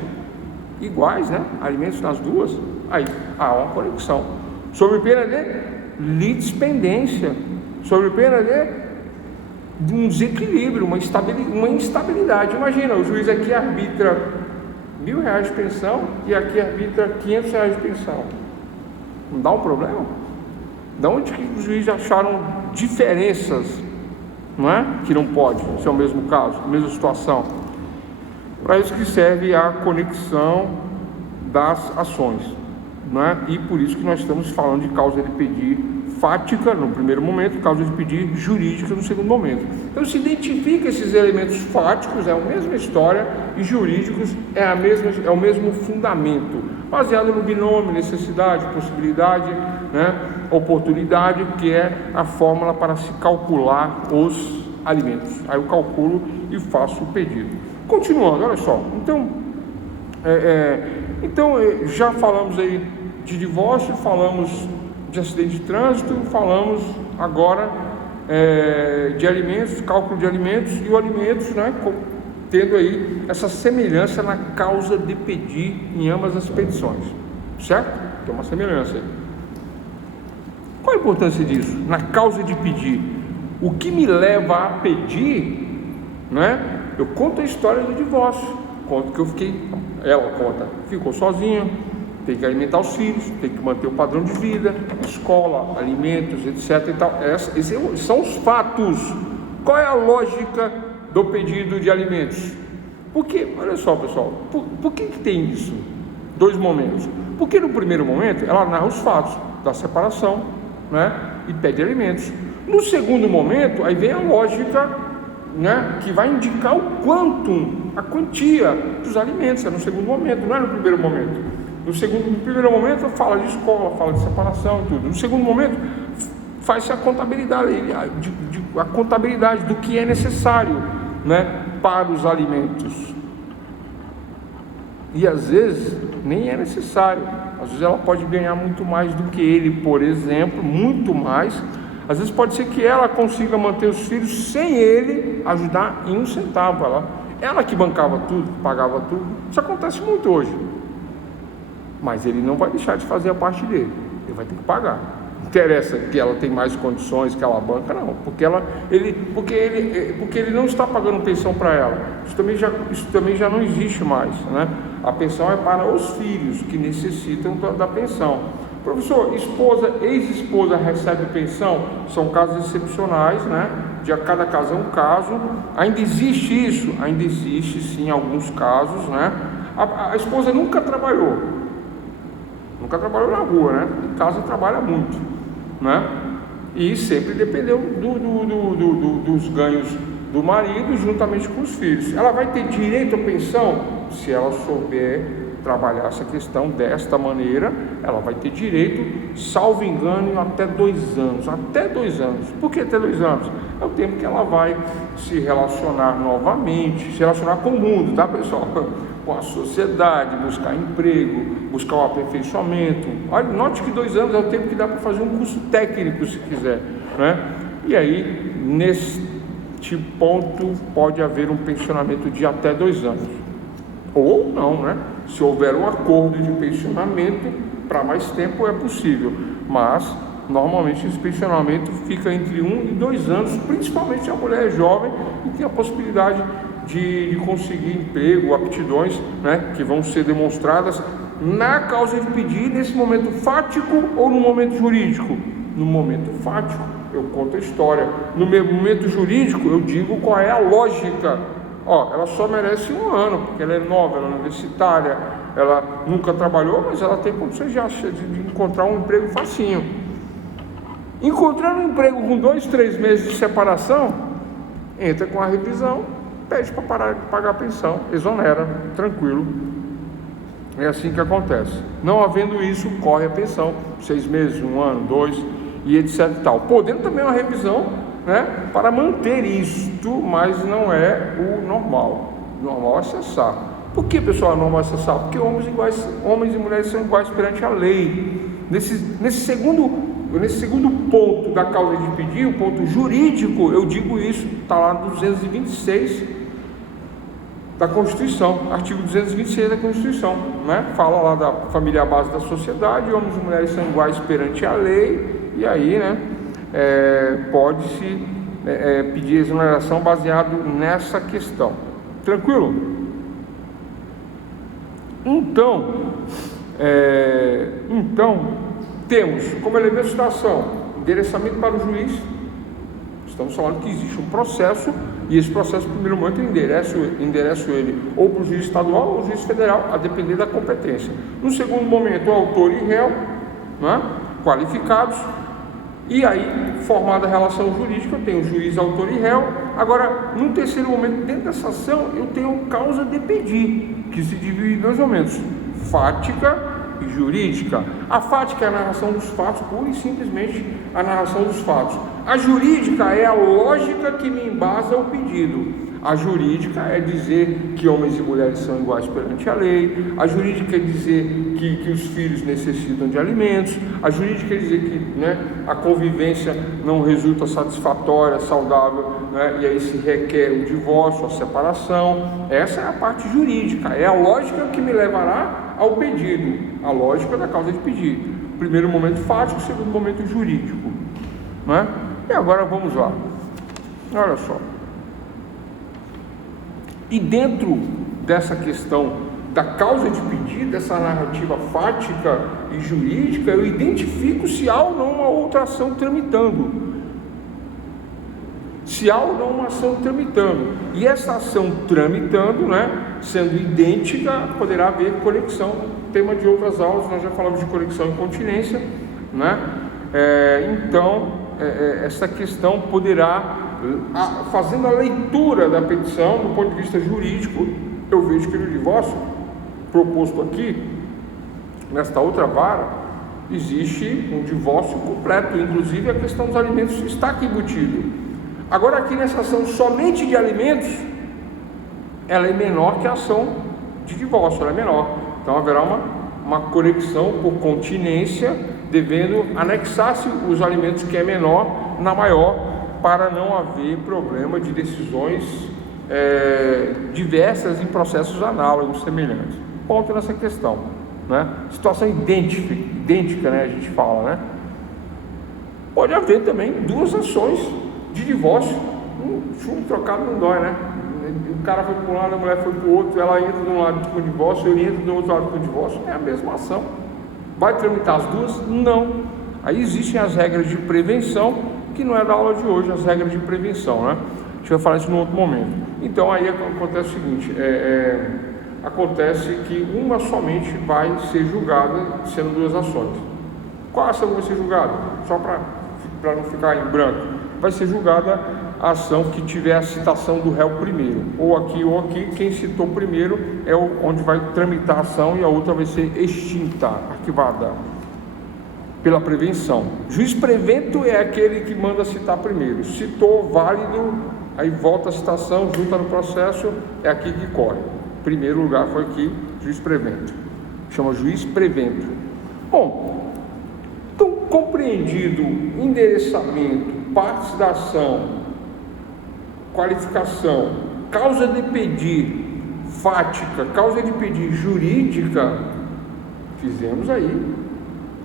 iguais, né? Alimentos nas duas, aí há uma conexão. Sob pena de litispendência, sob pena de um desequilíbrio, uma instabilidade. Imagina, o juiz aqui arbitra R$1.000 de pensão e aqui arbitra R$500 de pensão. Não dá um problema? De onde que os juízes acharam diferenças, não é? Que não pode, se é o mesmo caso, a mesma situação. Para isso que serve a conexão das ações, não é? E por isso que nós estamos falando de causa de pedir fática no primeiro momento, causa de pedir jurídica no segundo momento. Então se identifica esses elementos fáticos, é a mesma história, e jurídicos é o mesmo fundamento, baseado no binômio, necessidade, possibilidade, né, oportunidade, que é a fórmula para se calcular os alimentos. Aí eu calculo e faço o pedido. Continuando, olha só, então já falamos aí de divórcio, falamos de acidente de trânsito, falamos agora de alimentos, cálculo de alimentos, e o alimentos, né, tendo aí essa semelhança na causa de pedir em ambas as petições, certo? Tem uma semelhança aí. Qual a importância disso? Na causa de pedir, o que me leva a pedir, né? Eu conto a história do divórcio, conto que ela conta, ficou sozinha, tem que alimentar os filhos, tem que manter o padrão de vida, escola, alimentos, etc. E tal. Esses são os fatos. Qual é a lógica do pedido de alimentos? Porque, olha só, pessoal, por que tem isso? Dois momentos. Porque no primeiro momento ela narra os fatos da separação, né, e pede alimentos. No segundo momento, aí vem a lógica, né, que vai indicar o quantum, a quantia dos alimentos. É no segundo momento, não é no primeiro momento. No primeiro momento fala de escola, fala de separação e tudo. No segundo momento faz-se a contabilidade, a contabilidade do que é necessário, né, para os alimentos. E às vezes nem é necessário. Às vezes ela pode ganhar muito mais do que ele, por exemplo, muito mais. Às vezes pode ser que ela consiga manter os filhos sem ele ajudar em um centavo. Ela que bancava tudo, pagava tudo. Isso acontece muito hoje. Mas ele não vai deixar de fazer a parte dele. Ele vai ter que pagar. Não interessa que ela tem mais condições, que ela banca, não. Porque ele não está pagando pensão para ela. Isso também já não existe mais, né? A pensão é para os filhos que necessitam da pensão. Professor, ex-esposa recebe pensão? São casos excepcionais, né? De cada caso é um caso. Ainda existe isso? Ainda existe, sim, alguns casos, né? A esposa nunca trabalhou na rua, né? Em casa trabalha muito, né? E sempre dependeu dos ganhos do marido juntamente com os filhos. Ela vai ter direito à pensão? Se ela souber trabalhar essa questão desta maneira, ela vai ter direito, salvo engano, até 2 anos. Até 2 anos. Por que até 2 anos? É o tempo que ela vai se relacionar novamente, se relacionar com o mundo, tá, pessoal? Com a sociedade, buscar emprego, buscar o aperfeiçoamento. Olha, note que 2 anos é o tempo que dá para fazer um curso técnico, se quiser, né? E aí, neste ponto, pode haver um pensionamento de até 2 anos. Ou não, né? Se houver um acordo de pensionamento para mais tempo, é possível. Mas, normalmente, esse pensionamento fica entre 1 e 2 anos, principalmente se a mulher é jovem e tem a possibilidade de conseguir emprego, aptidões, né, que vão ser demonstradas na causa de pedir, nesse momento fático ou no momento jurídico? No momento fático, eu conto a história. No momento jurídico, eu digo qual é a lógica. Ela só merece 1 ano, porque ela é nova, ela é universitária, ela nunca trabalhou, mas ela tem condições de encontrar um emprego facinho. Encontrando um emprego com 2, 3 meses de separação, entra com a revisão, pede para parar de pagar a pensão, exonera, tranquilo. É assim que acontece. Não havendo isso, corre a pensão, 6 meses, 1 ano, 2, e etc e tal. Podendo também uma revisão, né, para manter isto, mas não é o normal. O normal é cessar. Por que, pessoal, é normal cessar? Porque homens e mulheres são iguais perante a lei. Nesse segundo ponto da causa de pedir, o ponto jurídico, eu digo isso, está lá no 226 da Constituição, artigo 226 da Constituição, né? Fala lá da família base da sociedade, homens e mulheres são iguais perante a lei, e aí, né, pode-se pedir exoneração baseado nessa questão. Tranquilo? Então, temos como elemento de citação endereçamento para o juiz. Estamos falando que existe um processo, e esse processo, no primeiro momento, eu endereço ele ou para o juiz estadual ou o juiz federal, a depender da competência. No segundo momento, o autor e réu, né, qualificados. E aí, formada a relação jurídica, eu tenho o juiz, autor e réu. Agora, num terceiro momento, dentro dessa ação, eu tenho causa de pedir, que se divide em 2 momentos: fática e jurídica. A fática é a narração dos fatos, pura e simplesmente a narração dos fatos. A jurídica é a lógica que me embasa o pedido. A jurídica é dizer que homens e mulheres são iguais perante a lei. A jurídica é dizer que os filhos necessitam de alimentos. A jurídica é dizer que, né, a convivência não resulta satisfatória, saudável, né, e aí se requer o divórcio, a separação. Essa é a parte jurídica, é a lógica que me levará ao pedido, a lógica da causa de pedir. Primeiro momento fático, segundo momento jurídico, né? E agora vamos lá, olha só. E dentro dessa questão da causa de pedido, dessa narrativa fática e jurídica, eu identifico se há ou não uma outra ação tramitando. Se há ou não uma ação tramitando. E essa ação tramitando, né, sendo idêntica, poderá haver conexão. Tema de outras aulas, nós já falamos de conexão e continência, né? Essa questão poderá, fazendo a leitura da petição do ponto de vista jurídico, eu vejo que no divórcio proposto aqui, nesta outra vara, existe um divórcio completo, inclusive a questão dos alimentos está aqui embutido. Agora aqui nessa ação somente de alimentos, ela é menor que a ação de divórcio, ela é menor. Então haverá uma conexão por continência, devendo anexar-se os alimentos que é menor na maior, para não haver problema de decisões diversas em processos análogos semelhantes. Ponto nessa questão, né? Situação idêntica, né? A gente fala, né? Pode haver também duas ações de divórcio. Chumbo trocado não dói, né? O cara foi para um lado, a mulher foi para o outro, ela entra de um lado com o divórcio, ele entra do outro lado com o divórcio, é a mesma ação. Vai tramitar as duas? Não. Aí existem as regras de prevenção, que não é da aula de hoje, as regras de prevenção, né? A gente vai falar isso em outro momento. Então aí acontece o seguinte, acontece que uma somente vai ser julgada, sendo duas ações. Qual ação vai ser julgada? Só para não ficar em branco. Vai ser julgada a ação que tiver a citação do réu primeiro, ou aqui, quem citou primeiro é onde vai tramitar a ação, e a outra vai ser extinta, arquivada, pela prevenção. Juiz prevento é aquele que manda citar primeiro, citou, válido, aí volta a citação, junta no processo, é aqui que corre. Primeiro lugar foi aqui, juiz prevento, chama juiz prevento. Bom, então compreendido endereçamento, partes da ação, qualificação, causa de pedir fática, causa de pedir jurídica, fizemos aí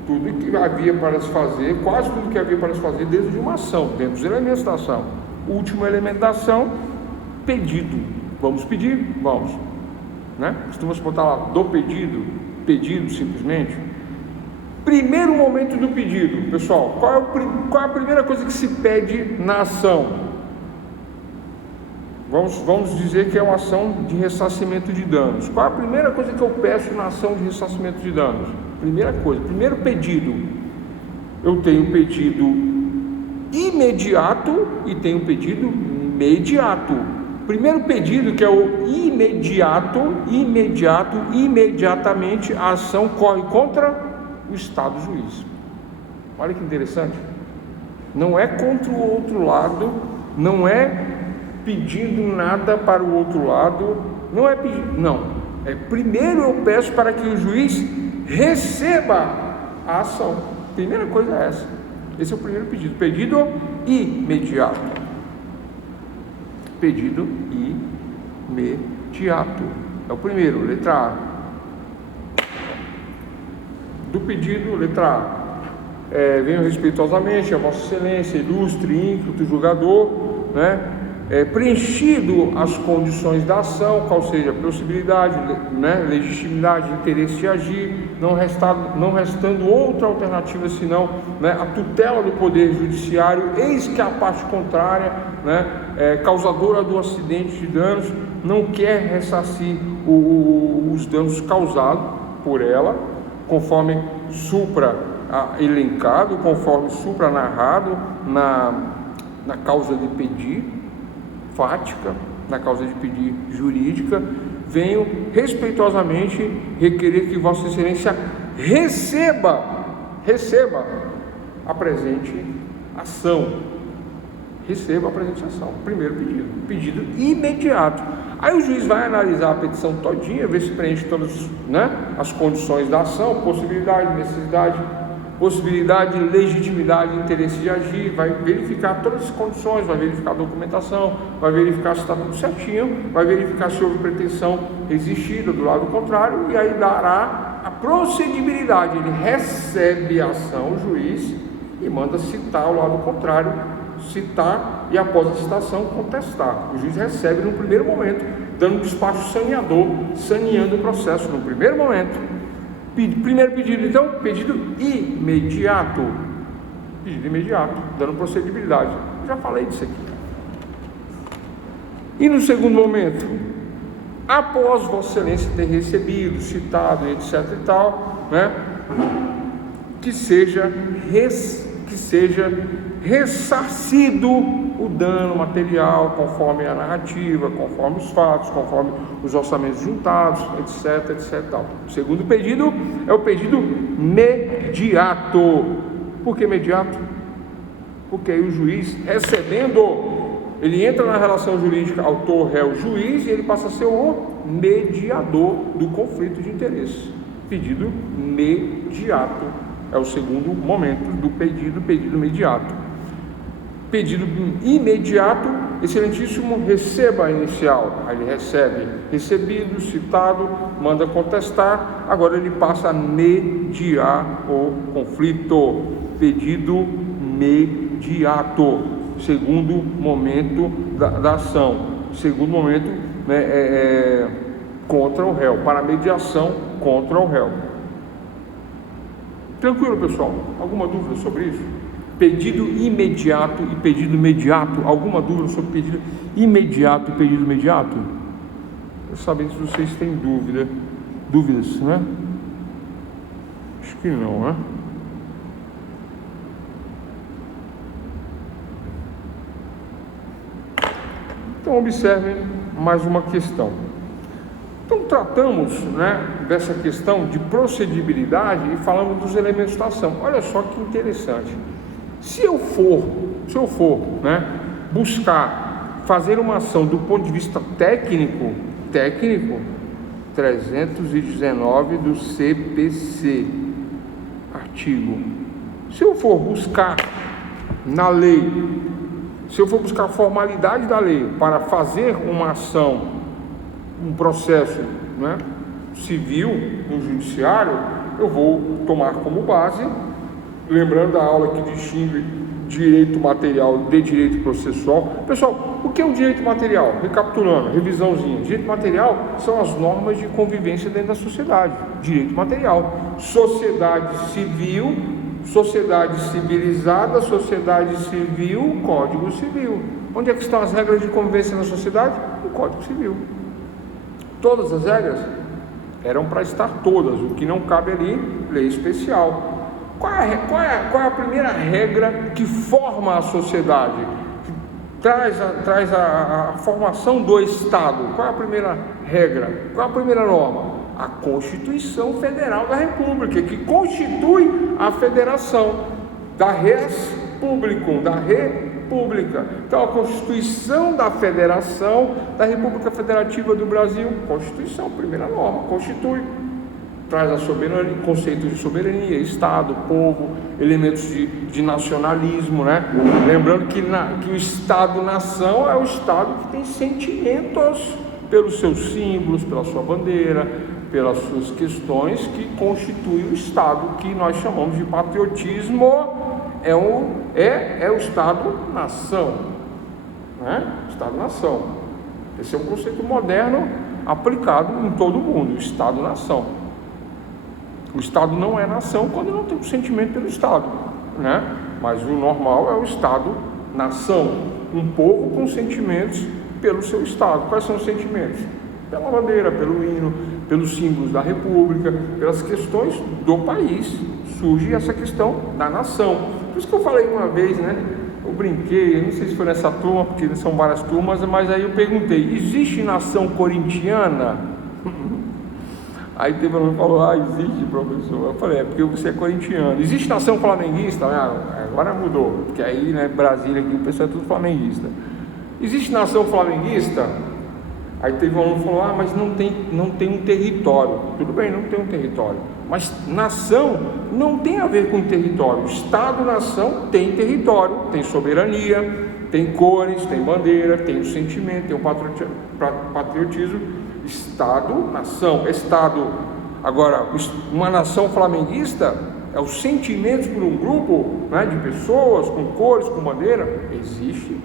tudo que havia para se fazer, quase tudo que havia para se fazer dentro de uma ação, dentro dos elementos da ação. Último elemento da ação, pedido. Vamos pedir? Vamos, né? Costuma-se botar lá do pedido simplesmente. Primeiro momento do pedido, pessoal, qual é a primeira coisa que se pede na ação? Vamos dizer que é uma ação de ressarcimento de danos. Qual é a primeira coisa que eu peço na ação de ressarcimento de danos? Primeira coisa, primeiro pedido. Eu tenho um pedido imediato e tenho um pedido imediato. Primeiro pedido, que é o imediatamente a ação corre contra o Estado juiz. Olha que interessante. Não é contra o outro lado, não é pedindo nada para o outro lado, não é pedindo, não. Primeiro eu peço para que o juiz receba a ação. Primeira coisa é essa. Esse é o primeiro pedido. Pedido imediato. Pedido imediato. É o primeiro, letra A. Do pedido, letra A. Venho respeitosamente a Vossa Excelência, ilustre, ínclito julgador, né? Preenchido as condições da ação, qual seja a possibilidade, né, legitimidade, interesse de agir, não restando outra alternativa senão, né, a tutela do Poder Judiciário, eis que a parte contrária, né, causadora do acidente de danos, não quer ressarcir os danos causados por ela, conforme supra elencado, conforme supra narrado na causa de pedir fática, na causa de pedir jurídica, venho respeitosamente requerer que Vossa Excelência receba a presente ação. Receba a presente ação. Primeiro pedido imediato. Aí o juiz vai analisar a petição todinha, ver se preenche todas, né, as condições da ação, possibilidade, necessidade, possibilidade, legitimidade, interesse de agir, vai verificar todas as condições, vai verificar a documentação, vai verificar se está tudo certinho, vai verificar se houve pretensão existida do lado contrário, e aí dará a procedibilidade. Ele recebe a ação, o juiz, e manda citar o lado contrário, citar, e após a citação contestar. O juiz recebe no primeiro momento, dando um despacho saneando o processo no primeiro momento. Primeiro pedido, então, pedido imediato, dando procedibilidade. Já falei disso aqui. E no segundo momento, após Vossa Excelência ter recebido, citado, etc e tal, né, que seja que seja ressarcido o dano material, conforme a narrativa, conforme os fatos, conforme os orçamentos juntados, etc, etc. Tal. O segundo pedido é o pedido mediato. Por que mediato? Porque aí o juiz, recebendo, ele entra na relação jurídica autor, réu, juiz, e ele passa a ser o mediador do conflito de interesse. Pedido mediato é o segundo momento do pedido imediato. Pedido imediato, excelentíssimo, receba a inicial. Aí ele recebe, recebido, citado, manda contestar, agora ele passa a mediar o conflito. Pedido imediato, segundo momento da ação, segundo momento, né, contra o réu, para mediação contra o réu. Tranquilo, pessoal? Alguma dúvida sobre isso? Pedido imediato e pedido imediato. Alguma dúvida sobre pedido imediato e pedido imediato? Eu sabendo se vocês têm dúvidas, né? Acho que não, né? Então observem mais uma questão. Então tratamos, né, dessa questão de procedibilidade e falamos dos elementos da ação. Olha só que interessante. Se eu for, né, buscar fazer uma ação do ponto de vista técnico, 319 do CPC, artigo. Se eu for buscar na lei, se eu for buscar a formalidade da lei para fazer uma ação, um processo, né, civil no judiciário, eu vou tomar como base, lembrando da aula que distingue direito material de direito processual. Pessoal, o que é o direito material? Recapitulando, revisãozinha. Direito material são as normas de convivência dentro da sociedade. Direito material. Sociedade civil, sociedade civilizada, sociedade civil, Código Civil. Onde é que estão as regras de convivência na sociedade? No Código Civil. Todas as regras eram para estar todas, o que não cabe ali, lei especial. Qual é a primeira regra que forma a sociedade, que traz a formação do Estado? Qual é a primeira regra? Qual é a primeira norma? A Constituição Federal da República, que constitui a federação da res publicum, da república. Então, a Constituição da Federação da República Federativa do Brasil, Constituição, primeira norma, constitui, traz a soberania, conceitos de soberania, Estado, povo, elementos de nacionalismo, né? Lembrando que o Estado-nação é o Estado que tem sentimentos pelos seus símbolos, pela sua bandeira, pelas suas questões que constituem o Estado, que nós chamamos de patriotismo. É o Estado-nação, né? Estado-nação. Esse é um conceito moderno aplicado em todo o mundo, o Estado-nação. O Estado não é nação quando não tem um sentimento pelo Estado, né? Mas o normal é o Estado-nação, um povo com sentimentos pelo seu Estado. Quais são os sentimentos? Pela bandeira, pelo hino, pelos símbolos da República, pelas questões do país. Surge essa questão da nação. Por isso que eu falei uma vez, né? Eu brinquei, eu não sei se foi nessa turma, porque são várias turmas, mas aí eu perguntei: existe nação corintiana? Aí teve um que falou: existe, professor. Eu falei: é porque você é corintiano. Existe nação flamenguista? Agora mudou, porque aí, né, Brasília aqui o pessoal é tudo flamenguista. Existe nação flamenguista? Aí teve um aluno que falou: mas não tem um território. Tudo bem, não tem um território, mas nação não tem a ver com território. Estado-nação tem território, tem soberania, tem cores, tem bandeira, tem o sentimento, tem o patriotismo. Estado-nação, Estado. Agora, uma nação flamenguista é os sentimentos por um grupo, né, de pessoas com cores, com bandeira. Existe.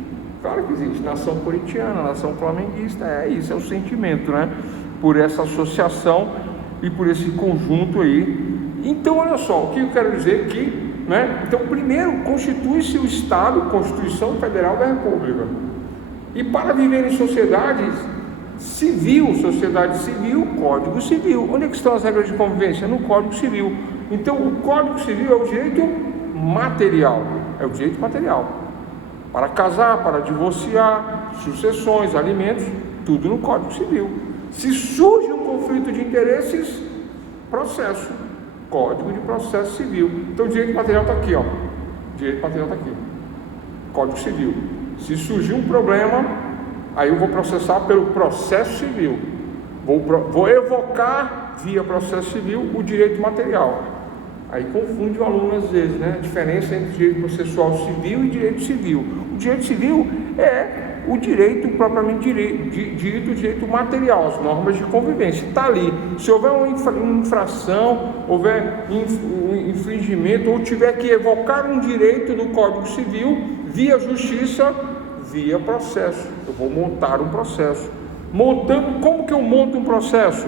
Claro que existe, nação corintiana, nação flamenguista, isso é o sentimento, né? Por essa associação e por esse conjunto aí. Então, olha só, o que eu quero dizer que, né? Então, primeiro, constitui-se o Estado, Constituição Federal da República. E para viver em sociedade civil, Código Civil. Onde é que estão as regras de convivência? No Código Civil. Então, o Código Civil é o direito material, é o direito material. Para casar, para divorciar, sucessões, alimentos, tudo no Código Civil. Se surge um conflito de interesses, processo, Código de Processo Civil. Então o direito material está aqui, ó. Direito material está aqui. Código Civil. Se surgir um problema, aí eu vou processar pelo processo civil. Vou evocar via processo civil o direito material. Aí confunde o aluno às vezes, né? A diferença entre direito processual civil e direito civil. O direito civil é o direito propriamente dito, o direito material, as normas de convivência. Está ali. Se houver uma infração, houver um infringimento, ou tiver que evocar um direito do Código Civil, via justiça, via processo. Eu vou montar um processo. Como que eu monto um processo?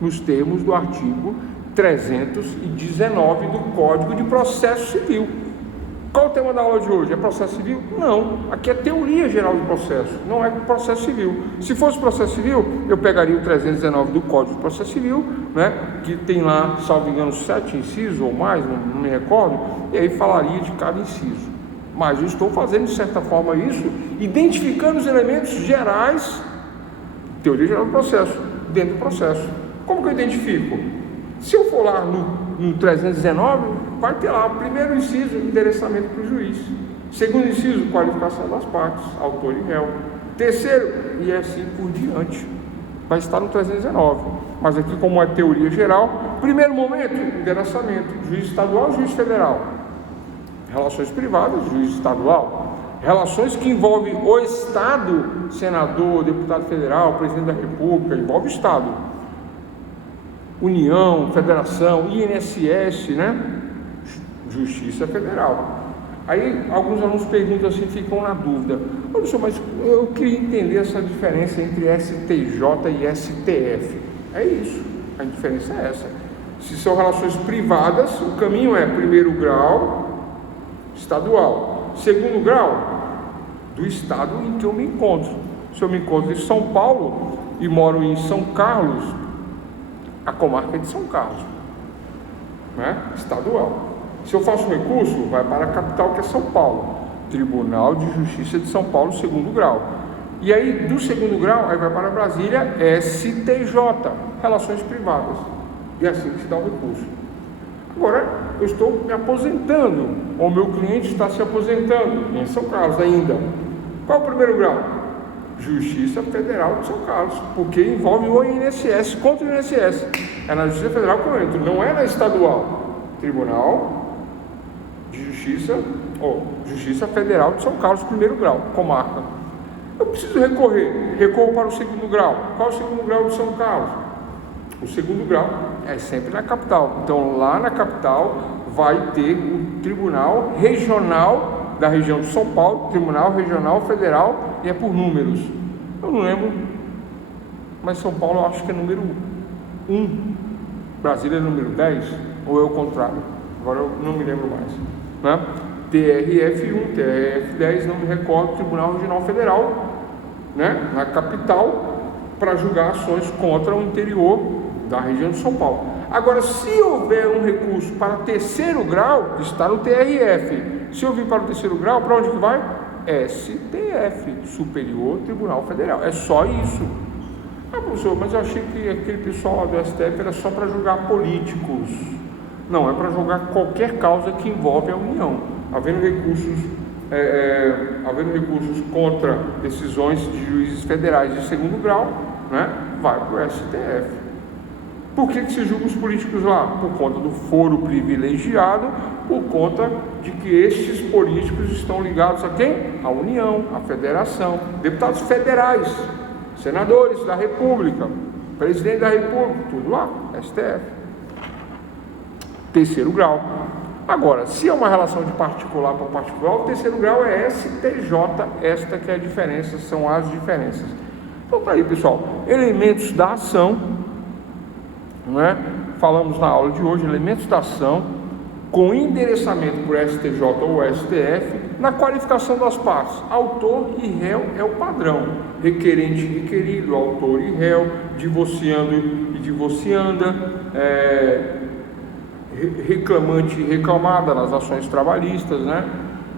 Nos termos do artigo 319 do Código de Processo Civil. Qual o tema da aula de hoje? É processo civil? Não, aqui é teoria geral do processo, não é processo civil. Se fosse processo civil, eu pegaria o 319 do Código de Processo Civil, né, que tem lá, salvo engano, 7 incisos ou mais, não me recordo, e aí falaria de cada inciso. Mas eu estou fazendo, de certa forma, isso, identificando os elementos gerais, teoria geral do processo, dentro do processo. Como que eu identifico? Se eu for lá no 319, vai ter lá o primeiro inciso, endereçamento para o juiz. Segundo inciso, qualificação das partes, autor e réu. Terceiro, e assim por diante. Vai estar no 319. Mas aqui, como é teoria geral, primeiro momento, endereçamento, juiz estadual, juiz federal. Relações privadas, juiz estadual. Relações que envolvem o Estado, senador, deputado federal, presidente da República, envolve o Estado. União, Federação, INSS, né? Justiça Federal. Aí alguns alunos perguntam assim, ficam na dúvida: professor, mas eu queria entender essa diferença entre STJ e STF. É isso, a diferença é essa. Se são relações privadas, o caminho é primeiro grau estadual, segundo grau do estado em que eu me encontro. Se eu me encontro em São Paulo e moro em São Carlos, a comarca é de São Carlos, né? Estadual. Se eu faço recurso, vai para a capital, que é São Paulo, Tribunal de Justiça de São Paulo, segundo grau. E aí, do segundo grau, aí vai para Brasília, STJ, Relações Privadas. E é assim que se dá o recurso. Agora, eu estou me aposentando, ou o meu cliente está se aposentando, em São Carlos ainda. Qual é o primeiro grau? Justiça Federal de São Carlos, porque envolve o INSS, contra o INSS. É na Justiça Federal que eu entro, não é na estadual. Tribunal de Justiça, Justiça Federal de São Carlos, primeiro grau, comarca. Eu preciso recorro para o segundo grau. Qual é o segundo grau de São Carlos? O segundo grau é sempre na capital. Então, lá na capital vai ter o Tribunal Regional da região de São Paulo, Tribunal Regional Federal, e é por números. Eu não lembro, mas São Paulo eu acho que é número 1, Brasília é número 10, ou é o contrário? Agora eu não me lembro mais, né? TRF1, TRF10, não me recordo, Tribunal Regional Federal, né? Na capital, para julgar ações contra o interior da região de São Paulo. Agora, se houver um recurso para terceiro grau, está no TRF. Se eu vir para o terceiro grau, para onde que vai? STF, Superior Tribunal Federal. É só isso. Ah, professor, mas eu achei que aquele pessoal lá do STF era só para julgar políticos. Não, é para julgar qualquer causa que envolve a União. Havendo recursos contra decisões de juízes federais de segundo grau, né, vai para o STF. Por que se julga os políticos lá? Por conta do foro privilegiado, por conta de que estes políticos estão ligados a quem? A União, a Federação, deputados federais, senadores da República, presidente da República, tudo lá, STF. Terceiro grau. Agora, se é uma relação de particular para particular, o terceiro grau é STJ, esta que é a diferença, são as diferenças. Então, para aí, pessoal, elementos da ação, não é? Falamos na aula de hoje, elementos da ação, com endereçamento por STJ ou STF, na qualificação das partes. Autor e réu é o padrão, requerente e requerido, autor e réu, divorciando e divorcianda, reclamante reclamada nas ações trabalhistas, né?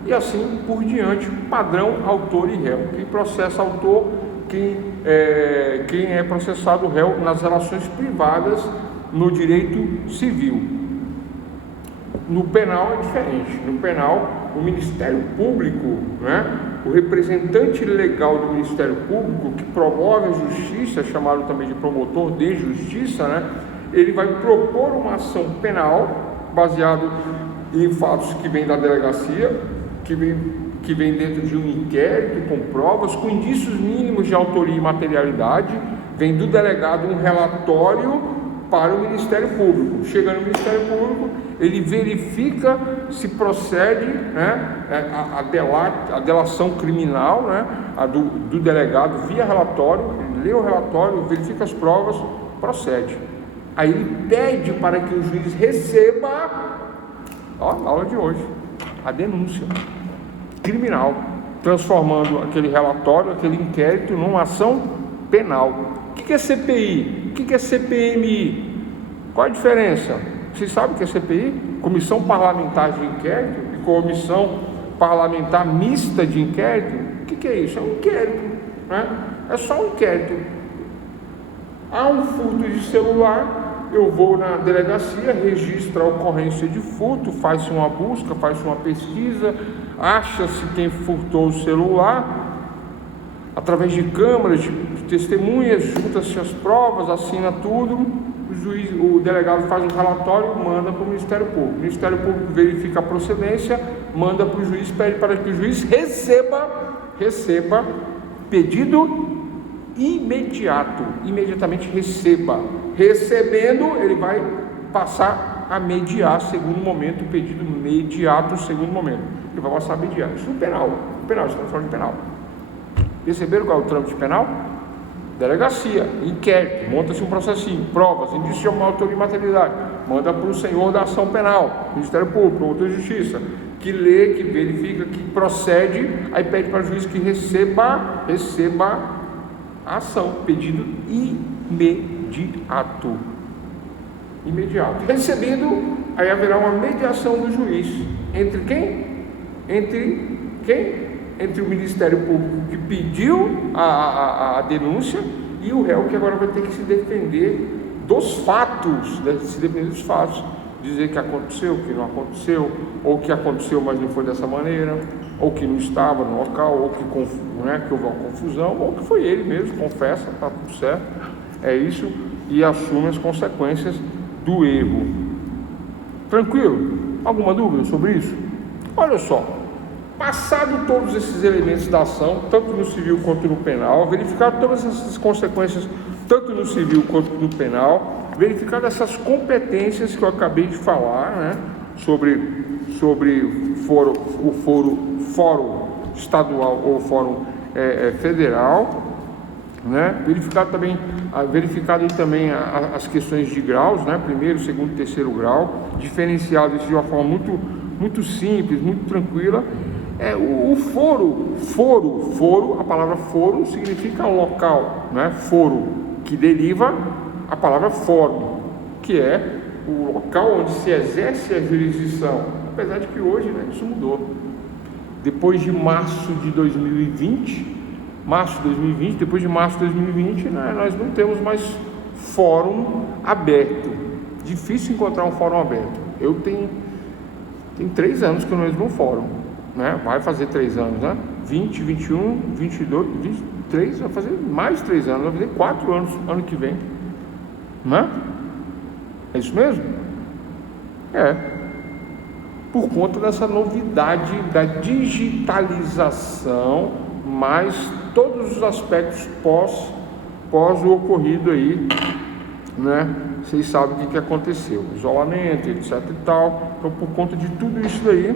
E assim por diante, padrão autor e réu. Quem processa autor, quem é processado réu nas relações privadas no direito civil. No penal é diferente. No penal, o Ministério Público, né, o representante legal do Ministério Público, que promove a justiça, chamado também de promotor de justiça, né, ele vai propor uma ação penal baseado em fatos que vêm da delegacia, que vem dentro de um inquérito com provas, com indícios mínimos de autoria e materialidade, vem do delegado um relatório para o Ministério Público. Chega no Ministério Público, ele verifica se procede, né, a delação criminal, né, do delegado via relatório, ele lê o relatório, verifica as provas, procede. Aí ele pede para que o juiz receba, na aula de hoje, a denúncia criminal, transformando aquele relatório, aquele inquérito, numa ação penal. O que é CPI? O que é CPMI? Qual a diferença? Vocês sabem o que é CPI? Comissão Parlamentar de Inquérito e Comissão Parlamentar Mista de Inquérito. O que é isso? É um inquérito, né? É só um inquérito. Há um furto de celular, eu vou na delegacia, registro a ocorrência de furto, faz-se uma busca, faz-se uma pesquisa, acha-se quem furtou o celular, através de câmeras, de testemunhas, junta-se as provas, assina tudo, o delegado faz um relatório, manda para o Ministério Público. O Ministério Público verifica a procedência, manda para o juiz, pede para que o juiz receba pedido imediatamente receba. Recebendo, ele vai passar a mediar segundo momento, o pedido imediato segundo momento. Ele vai passar a mediar. Isso no penal, estamos falando de penal. Perceberam qual é o trâmite penal? Delegacia, inquérito, monta-se um processinho, provas, indício de uma autoria e materialidade, manda para o senhor da ação penal, Ministério Público, promotor de justiça, que lê, que verifica, que procede, aí pede para o juiz que receba a ação, pedido imediato. Recebendo, aí haverá uma mediação do juiz. Entre quem? Entre o Ministério Público que pediu a denúncia e o réu, que agora vai ter que se defender dos fatos, dizer que aconteceu, que não aconteceu, ou que aconteceu, mas não foi dessa maneira, ou que não estava no local, ou que houve uma confusão, ou que foi ele mesmo, confessa, está tudo certo, é isso, e assume as consequências do erro. Tranquilo? Alguma dúvida sobre isso? Olha só, passado todos esses elementos da ação, tanto no civil quanto no penal, verificado todas essas consequências, tanto no civil quanto no penal, verificado essas competências que eu acabei de falar, né, sobre o fórum estadual ou fórum federal, né, verificado também as questões de graus, né, primeiro, segundo e terceiro grau, diferenciado isso de uma forma muito simples, muito tranquila. O foro, a palavra foro significa local, né? Foro, que deriva a palavra fórum, que é o local onde se exerce a jurisdição, apesar de que hoje, né, isso mudou. Depois de março de 2020, depois de março de 2020, né, nós não temos mais fórum aberto. Difícil encontrar um fórum aberto. Eu tenho 3 anos que eu não entro num fórum, né? Vai fazer 3 anos, né? 20, 21, 22, 23, vai fazer mais 3 anos, vai fazer 4 anos ano que vem, né? É isso mesmo? Por conta dessa novidade da digitalização, mas todos os aspectos pós o ocorrido aí, né? Vocês sabem o que aconteceu, isolamento, etc e tal. Então, por conta de tudo isso daí,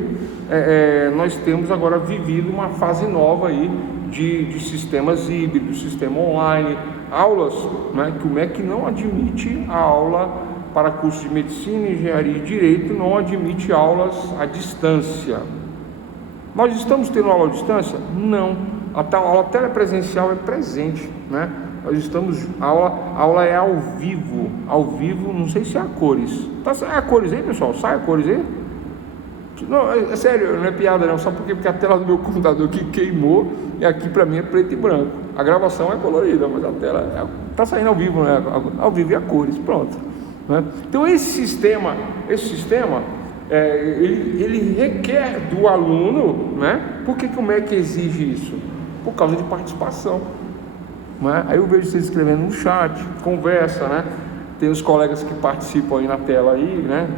nós temos agora vivido uma fase nova aí de sistemas híbridos, sistema online, aulas, né, que o MEC não admite a aula para cursos de medicina, engenharia e direito, não admite aulas à distância. Nós estamos tendo aula à distância? Não. A aula telepresencial é presente, né? Nós estamos, a aula é ao vivo, não sei se é a cores. Tá, é a cores aí, pessoal? Sai a cores aí? Não, é sério, não é piada não, só porque a tela do meu computador aqui queimou e aqui para mim é preto e branco. A gravação é colorida, mas a tela está saindo ao vivo, né? Ao vivo e a cores, pronto. Né? Então esse sistema ele requer do aluno, né? Por que o MEC exige isso? Por causa de participação. Né? Aí eu vejo vocês escrevendo no chat, conversa, né? Tem os colegas que participam aí na tela aí, né?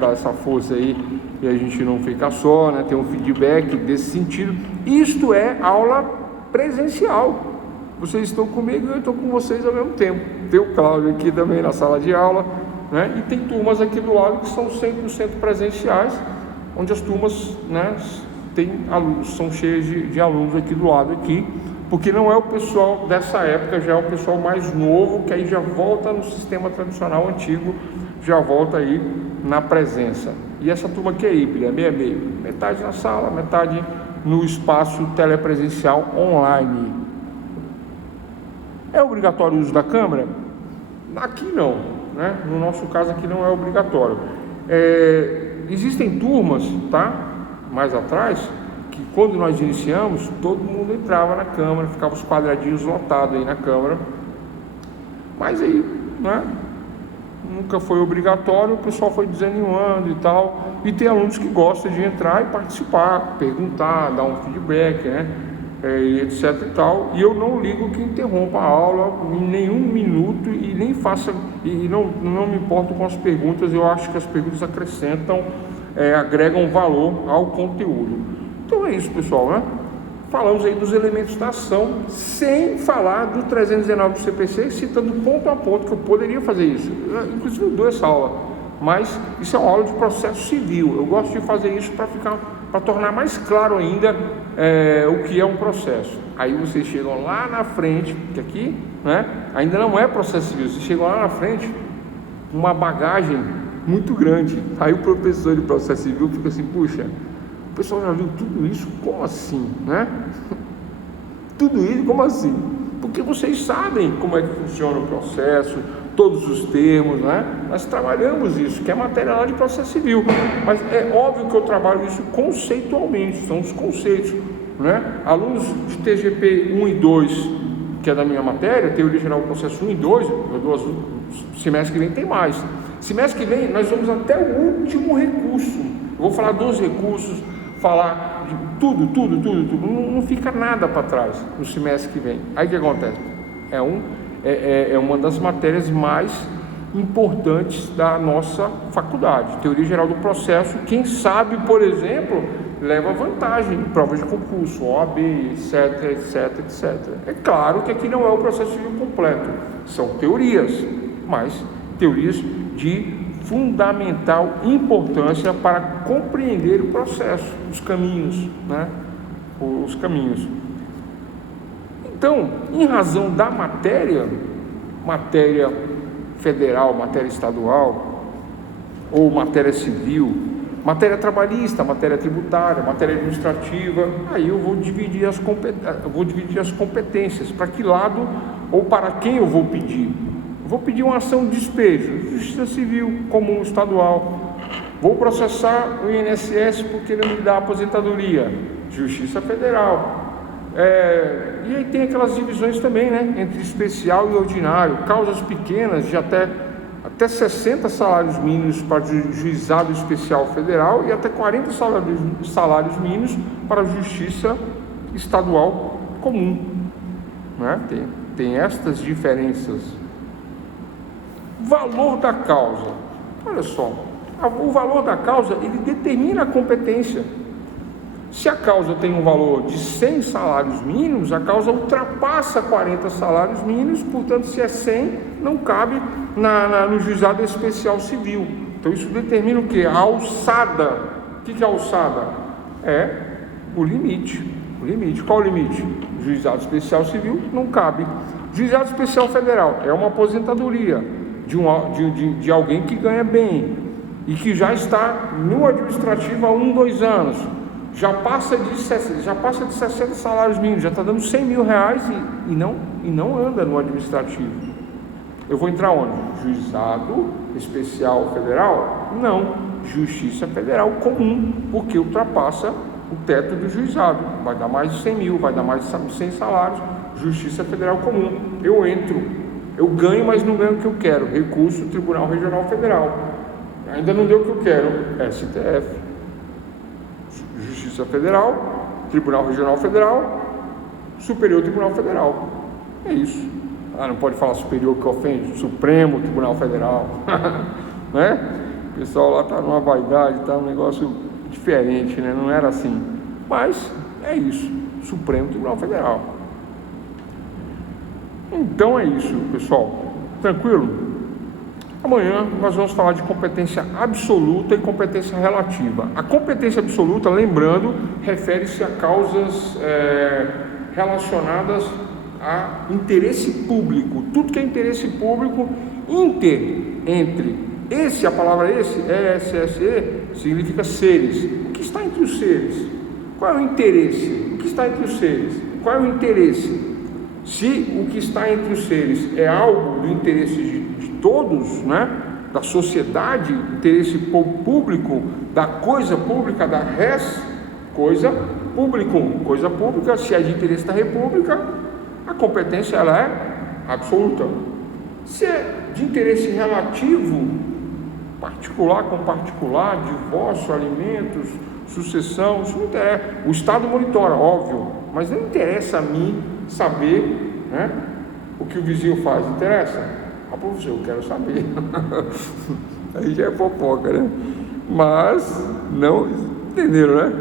Dá essa força aí e a gente não fica só, né? Tem um feedback desse sentido. Isto é aula presencial. Vocês estão comigo e eu estou com vocês ao mesmo tempo. Tem o Cláudio aqui também na sala de aula, né? E tem turmas aqui do lado que são 100% presenciais, onde as turmas, né, são cheias de alunos aqui do lado aqui, porque não é o pessoal dessa época, já é o pessoal mais novo, que aí já volta no sistema tradicional antigo, já volta aí na presença. E essa turma aqui é híbrida, meio, metade na sala, metade no espaço telepresencial online. É obrigatório o uso da câmera? Aqui não, né? No nosso caso aqui não é obrigatório. Existem turmas, tá? Mais atrás, que quando nós iniciamos, todo mundo entrava na câmara, ficava os quadradinhos lotados aí na câmara, mas aí, né, nunca foi obrigatório, o pessoal foi desanimando e tal, e tem alunos que gostam de entrar e participar, perguntar, dar um feedback, né, e etc e tal, e eu não ligo que interrompa a aula em nenhum minuto e nem faça, e não me importo com as perguntas. Eu acho que as perguntas acrescentam, agregam valor ao conteúdo. Então é isso, pessoal, né? Falamos aí dos elementos da ação, sem falar do 319 do CPC, citando ponto a ponto, que eu poderia fazer isso. Inclusive eu dou essa aula, mas isso é uma aula de processo civil. Eu gosto de fazer isso para tornar mais claro ainda o que é um processo. Aí vocês chegam lá na frente, que aqui, né, ainda não é processo civil, vocês chegam lá na frente com uma bagagem muito grande. Aí o professor de processo civil fica assim, puxa, o pessoal já viu tudo isso? Como assim, né? Tudo isso, como assim? Porque vocês sabem como é que funciona o processo, todos os termos, né? Nós trabalhamos isso, que é matéria lá de processo civil, mas é óbvio que eu trabalho isso conceitualmente, são os conceitos, né? Alunos de TGP 1 e 2, que é da minha matéria, Teoria Geral do Processo 1 e 2, semestre que vem tem mais. Semestre que vem nós vamos até o último recurso. Eu vou falar dos recursos, falar de tudo, não fica nada para trás no semestre que vem. Aí o que acontece? É uma das matérias mais importantes da nossa faculdade, Teoria Geral do Processo. Quem sabe, por exemplo, leva vantagem em provas de concurso, OAB, etc. É claro que aqui não é o processo civil completo, são teorias, mas teorias de fundamental importância para compreender o processo, os caminhos, né? Os caminhos. Então, em razão da matéria federal, matéria estadual, ou matéria civil, matéria trabalhista, matéria tributária, matéria administrativa, aí eu vou dividir as competências, para que lado ou para quem eu vou pedir. Vou pedir uma ação de despejo, Justiça Civil Comum Estadual. Vou processar o INSS porque não me dá aposentadoria, Justiça Federal. E aí tem aquelas divisões também, né, entre especial e ordinário, causas pequenas de até 60 salários mínimos para o Juizado Especial Federal e até 40 salários mínimos para a Justiça Estadual Comum, né? Tem estas diferenças. Valor da causa, olha só, o valor da causa, ele determina a competência. Se a causa tem um valor de 100 salários mínimos, a causa ultrapassa 40 salários mínimos, portanto, se é 100, não cabe no Juizado Especial Civil. Então isso determina o quê? A alçada. O que é a alçada? É o limite. Qual o limite? Juizado Especial Civil não cabe. Juizado Especial Federal é uma aposentadoria de alguém que ganha bem e que já está no administrativo há 1, 2 anos. já passa de 60 salários mínimos, já está dando 100 mil reais e não anda no administrativo. Eu vou entrar onde? Juizado Especial Federal? Não, Justiça Federal Comum, porque ultrapassa o teto do juizado, vai dar mais de 100 mil, vai dar mais de 100 salários, Justiça Federal Comum. Eu entro, eu ganho, mas não ganho o que eu quero, recurso Tribunal Regional Federal. Ainda não deu o que eu quero, STF, Justiça Federal, Tribunal Regional Federal, Superior Tribunal Federal. É isso. Ah, não pode falar superior que ofende, Supremo Tribunal Federal, né? O pessoal lá está numa vaidade, está um negócio diferente, né? Não era assim, mas é isso, Supremo Tribunal Federal. Então é isso, pessoal, tranquilo? Amanhã nós vamos falar de competência absoluta e competência relativa. A competência absoluta, lembrando, refere-se a causas relacionadas a interesse público. Tudo que é interesse público, entre esse, a palavra esse, ESSE, significa seres. O que está entre os seres? Qual é o interesse? O que está entre os seres? Qual é o interesse? Se o que está entre os seres é algo do interesse de todos, né? Da sociedade, interesse público, da coisa pública, da res, coisa pública, se é de interesse da república, a competência ela é absoluta. Se é de interesse relativo, particular com particular, divórcio, alimentos, sucessão, isso não interessa. O Estado monitora, óbvio, mas não interessa a mim saber, né, o que o vizinho faz. Interessa? Ah, professor, eu quero saber. Aí já é fofoca, né? Mas não entenderam, né?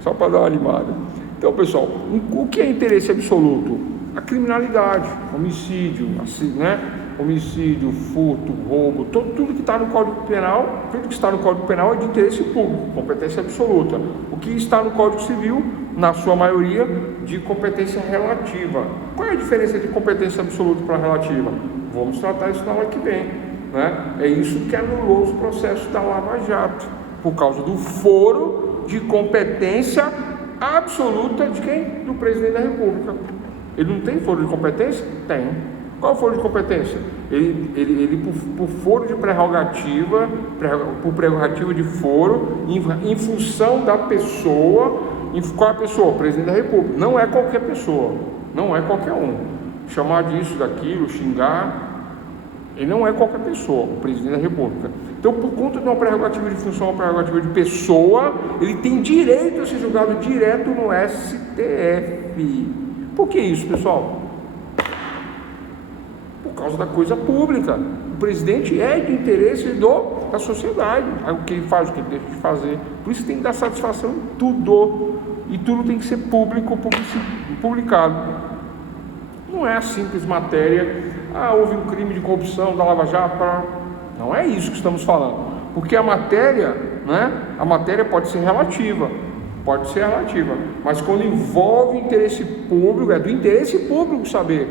Só para dar uma animada. Então, pessoal, o que é interesse absoluto? A criminalidade, homicídio, assim, né? Homicídio, furto, roubo, tudo que está no Código Penal, tudo que está no Código Penal é de interesse público, competência absoluta. O que está no Código Civil, na sua maioria, de competência relativa. Qual é a diferença de competência absoluta para relativa? Vamos tratar isso na aula que vem, né? É isso que anulou os processos da Lava Jato, por causa do foro de competência absoluta de quem? Do presidente da República. Ele não tem foro de competência? Tem. Qual é o foro de competência? Ele por foro de prerrogativa, por prerrogativa de foro, em função da pessoa. Qual é a pessoa? O presidente da República. Não é qualquer pessoa, não é qualquer um. Chamar disso, daquilo, xingar, ele não é qualquer pessoa, o presidente da República. Então, por conta de uma prerrogativa de função, uma prerrogativa de pessoa, ele tem direito a ser julgado direto no STF. Por que isso, pessoal? Por causa da coisa pública. O presidente é de interesse da sociedade. O que ele faz, o que ele deixa de fazer. Por isso tem que dar satisfação em tudo. E tudo tem que ser público, publicado. Não é a simples matéria, houve um crime de corrupção da Lava Jato. Não é isso que estamos falando. Porque a matéria, né? A matéria pode ser relativa. Mas quando envolve interesse público, é do interesse público saber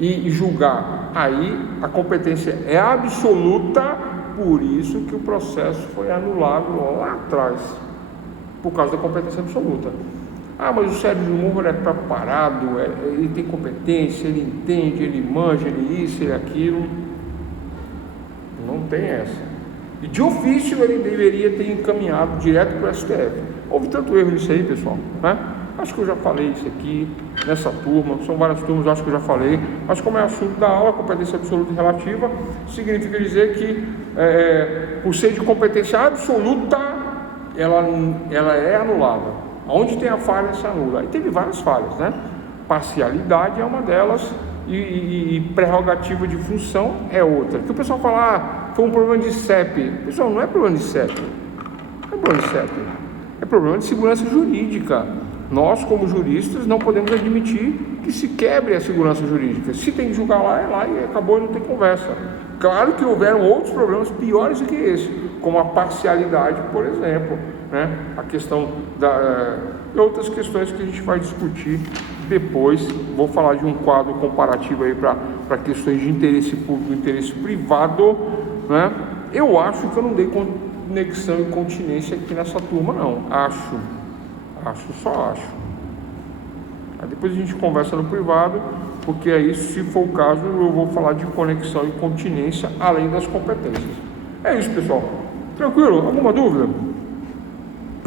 e julgar, aí a competência é absoluta, por isso que o processo foi anulado lá atrás, por causa da competência absoluta. Mas o Sérgio Moro é preparado, ele tem competência, ele entende, ele manja, ele isso, ele aquilo. Não tem essa. E de ofício ele deveria ter encaminhado direto para o STF. Houve tanto erro nisso aí, pessoal, né? Acho que eu já falei isso aqui nessa turma, são várias turmas, acho que eu já falei, mas como é assunto da aula, competência absoluta e relativa, significa dizer que por ser de competência absoluta, ela é anulada. Onde tem a falha, se anula. Aí teve várias falhas, né? Parcialidade é uma delas e prerrogativa de função é outra. Que o pessoal fala, foi um problema de CEP. Pessoal, não é problema de CEP. Não é problema de CEP. É problema de segurança jurídica. Nós, como juristas, não podemos admitir que se quebre a segurança jurídica. Se tem que julgar lá, é lá e acabou, não tem conversa. Claro que houveram outros problemas piores do que esse, como a parcialidade, por exemplo, né? A questão e outras questões que a gente vai discutir depois. Vou falar de um quadro comparativo aí para questões de interesse público e interesse privado, né? Eu acho que eu não dei conexão e continência aqui nessa turma não, só acho. Aí depois a gente conversa no privado, porque aí, se for o caso, eu vou falar de conexão e continência além das competências. É isso, pessoal. Tranquilo? Alguma dúvida?